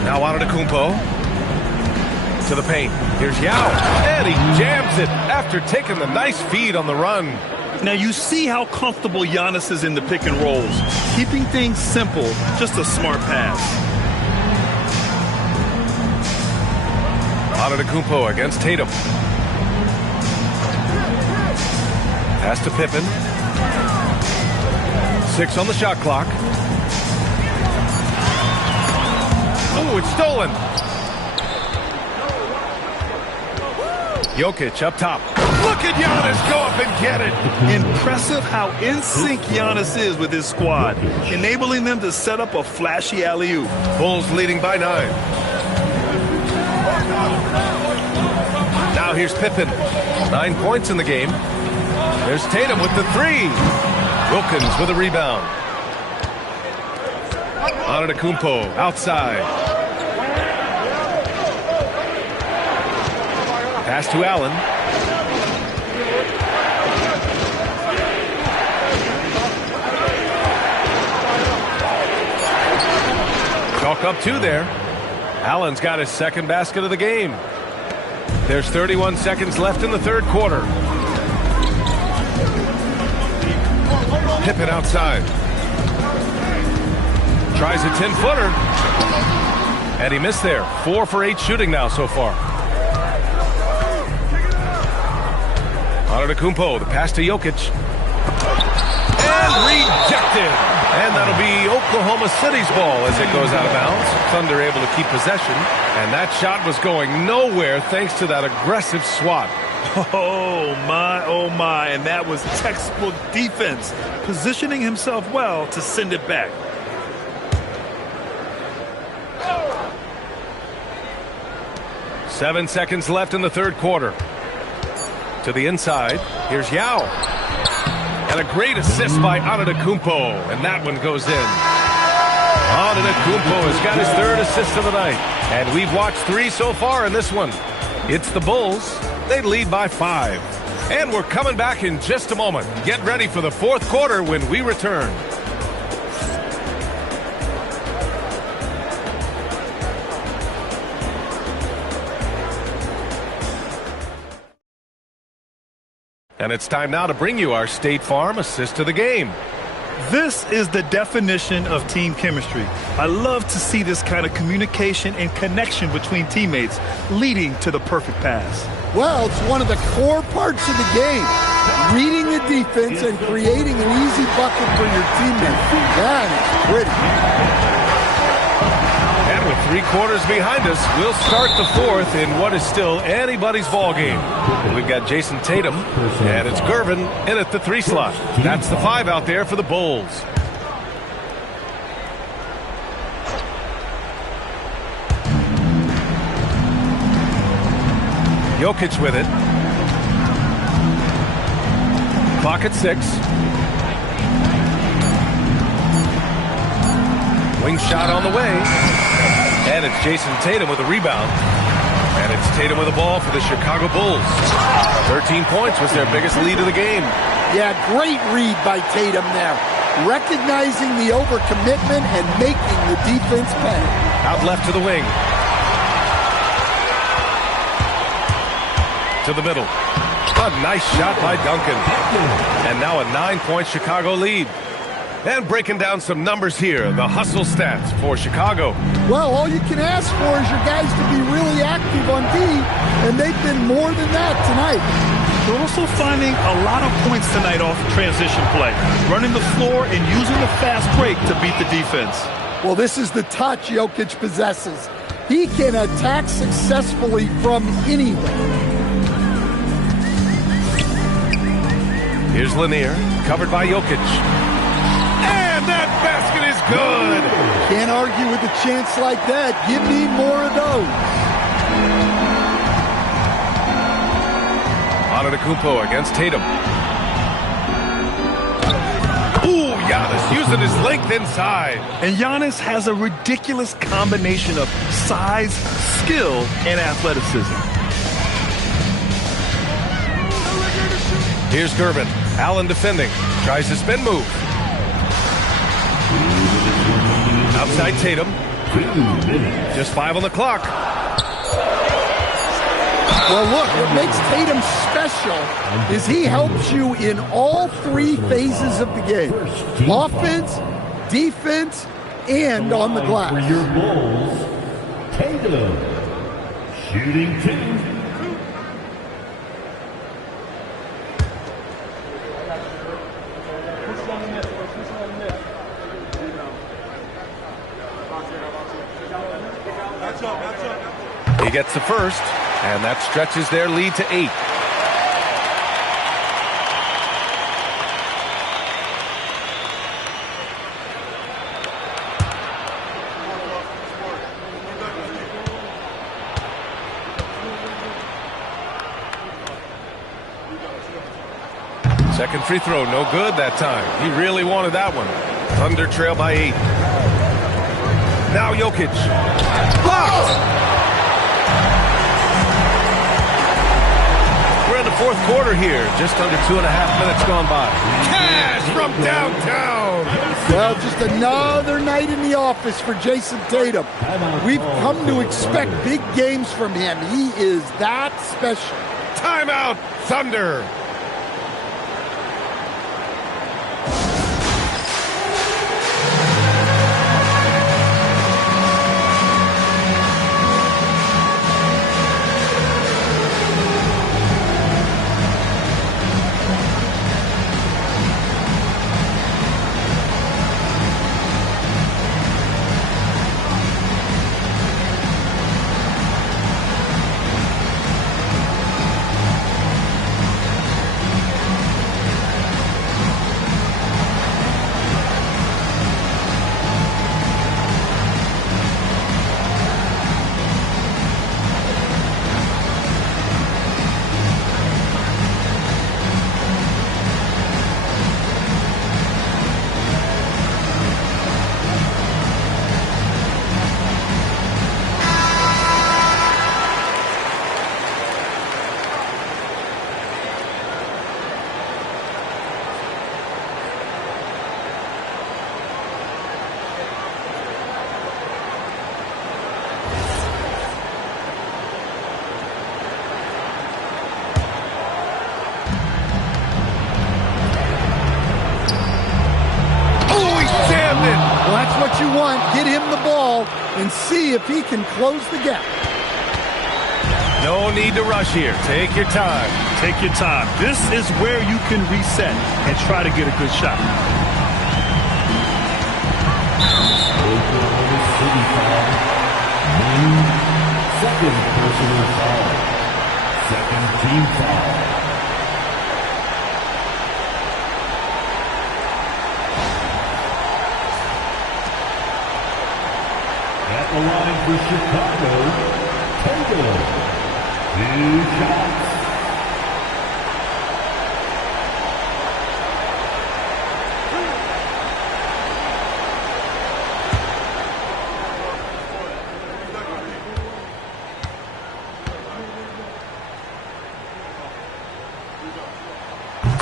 Now Antetokounmpo to the paint. Here's Yao. And he jams it after taking the nice feed on the run. Now you see how comfortable Giannis is in the pick and rolls. Keeping things simple, just a smart pass. Antetokounmpo against Tatum. Pass to Pippen. 6 on the shot clock. Oh, it's stolen. Jokic up top. Look at Giannis go up and get it. Impressive how in sync Giannis is with his squad, enabling them to set up a flashy alley-oop. Bulls leading by 9. Now here's Pippen. 9 points in the game. There's Tatum with the 3. Wilkins with a rebound. Antetokounmpo outside. Pass to Allen. Chalk up 2 there. Allen's got his second basket of the game. There's 31 seconds left in the third quarter. Pippen outside. Tries a 10-footer. And he missed there. 4 for 8 shooting now so far. Antetokounmpo, the pass to Jokic. And rejected. And that'll be Oklahoma City's ball as it goes out of bounds. Thunder able to keep possession. And that shot was going nowhere thanks to that aggressive swat. Oh, my. And that was textbook defense, positioning himself well to send it back. Seven seconds left in the third quarter. To the inside. Here's Yao. And a great assist by Antetokounmpo. And that one goes in. Antetokounmpo has got his third assist of the night. And we've watched 3 so far in this one. It's the Bulls. They lead by 5. And we're coming back in just a moment. Get ready for the fourth quarter when we return. And it's time now to bring you our State Farm assist of the game. This is the definition of team chemistry. I love to see this kind of communication and connection between teammates leading to the perfect pass. Well, it's one of the core parts of the game. Reading the defense and creating an easy bucket for your teammate. That is pretty. And with 3 quarters behind us, we'll start the fourth in what is still anybody's ball game. We've got Jason Tatum, and it's Gervin in at the 3 slot. That's the 5 out there for the Bulls. Jokic with it. Clock at 6. Wing shot on the way. And it's Jason Tatum with a rebound. And it's Tatum with the ball for the Chicago Bulls. 13 points was their biggest lead of the game. Yeah, great read by Tatum there. Recognizing the overcommitment and making the defense pay. Out left to the wing. To the middle. A nice shot by Duncan. And now a 9-point Chicago lead. And breaking down some numbers here, the hustle stats for Chicago. Well, all you can ask for is your guys to be really active on D, and they've been more than that tonight. They're also finding a lot of points tonight off transition play, running the floor and using the fast break to beat the defense. Well, this is the touch Jokic possesses. He can attack successfully from anywhere. Here's Lanier, covered by Jokic. And that basket is good. Can't argue with a chance like that. Give me more of those. Antetokounmpo against Tatum. Ooh, Giannis using his length inside. And Giannis has a ridiculous combination of size, skill, and athleticism. Here's Gervin. Allen defending. Tries the spin move. Outside Tatum. Just 5 on the clock. Well, look, what makes Tatum special special is he helps you in all three phases of the game. Offense, defense, and on the glass. For your Bulls, Tatum. Shooting 2. He gets the first, and that stretches their lead to 8. Second free throw, no good that time. He really wanted that one. Thunder trail by 8. Now Jokic. Blocked! We're in the fourth quarter here. Just under 2.5 minutes gone by. Cash from downtown. Well, just another night in the office for Jason Tatum. We've come to expect big games from him. He is that special. Timeout, Thunder. You want, get him the ball and see if he can close the gap. No need to rush here. Take your time. Take your time. This is where you can reset and try to get a good shot. Oklahoma City foul. New second personal foul. Second team foul. At the line for Chicago, Tatum. 2 shots.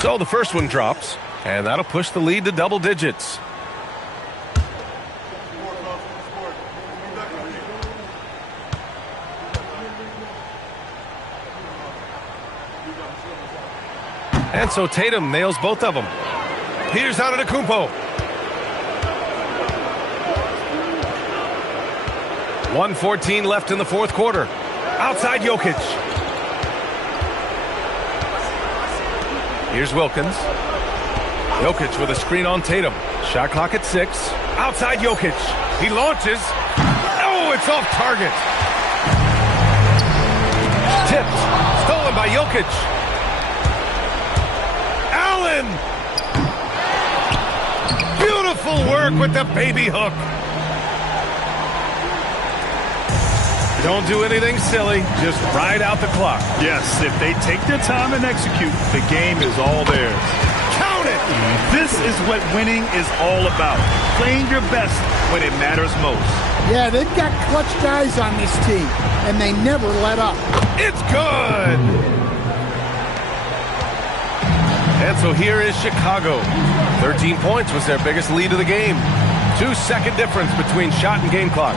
So the first one drops, and that'll push the lead to double digits. And so Tatum nails both of them. Here's Antetokounmpo. 1:14 left in the fourth quarter. Outside Jokic. Here's Wilkins. Jokic with a screen on Tatum. Shot clock at 6. Outside Jokic. He launches. Oh, it's off target. Tipped. Stolen by Jokic. Allen. Beautiful work with the baby hook. Don't do anything silly. Just ride out the clock. Yes, if they take their time and execute, the game is all theirs. Count it! This is what winning is all about. Playing your best when it matters most. Yeah, they've got clutch guys on this team, and they never let up. It's good! And so here is Chicago. 13 points was their biggest lead of the game. 2-second difference between shot and game clock.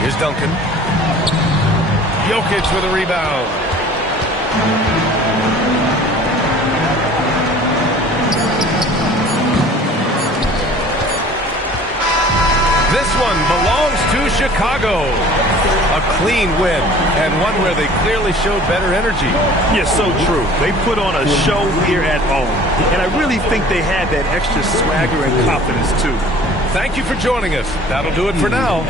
Here's Duncan. Jokic with a rebound. This one belongs to Chicago. A clean win, and one where they clearly showed better energy. Yeah, so true. They put on a show here at home, and I really think they had that extra swagger and confidence, too. Thank you for joining us. That'll do it for now.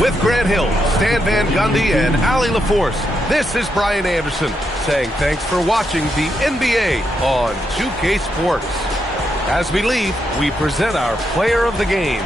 With Grant Hill, Stan Van Gundy, and Allie LaForce, this is Brian Anderson saying thanks for watching the NBA on 2K Sports. As we leave, we present our player of the game.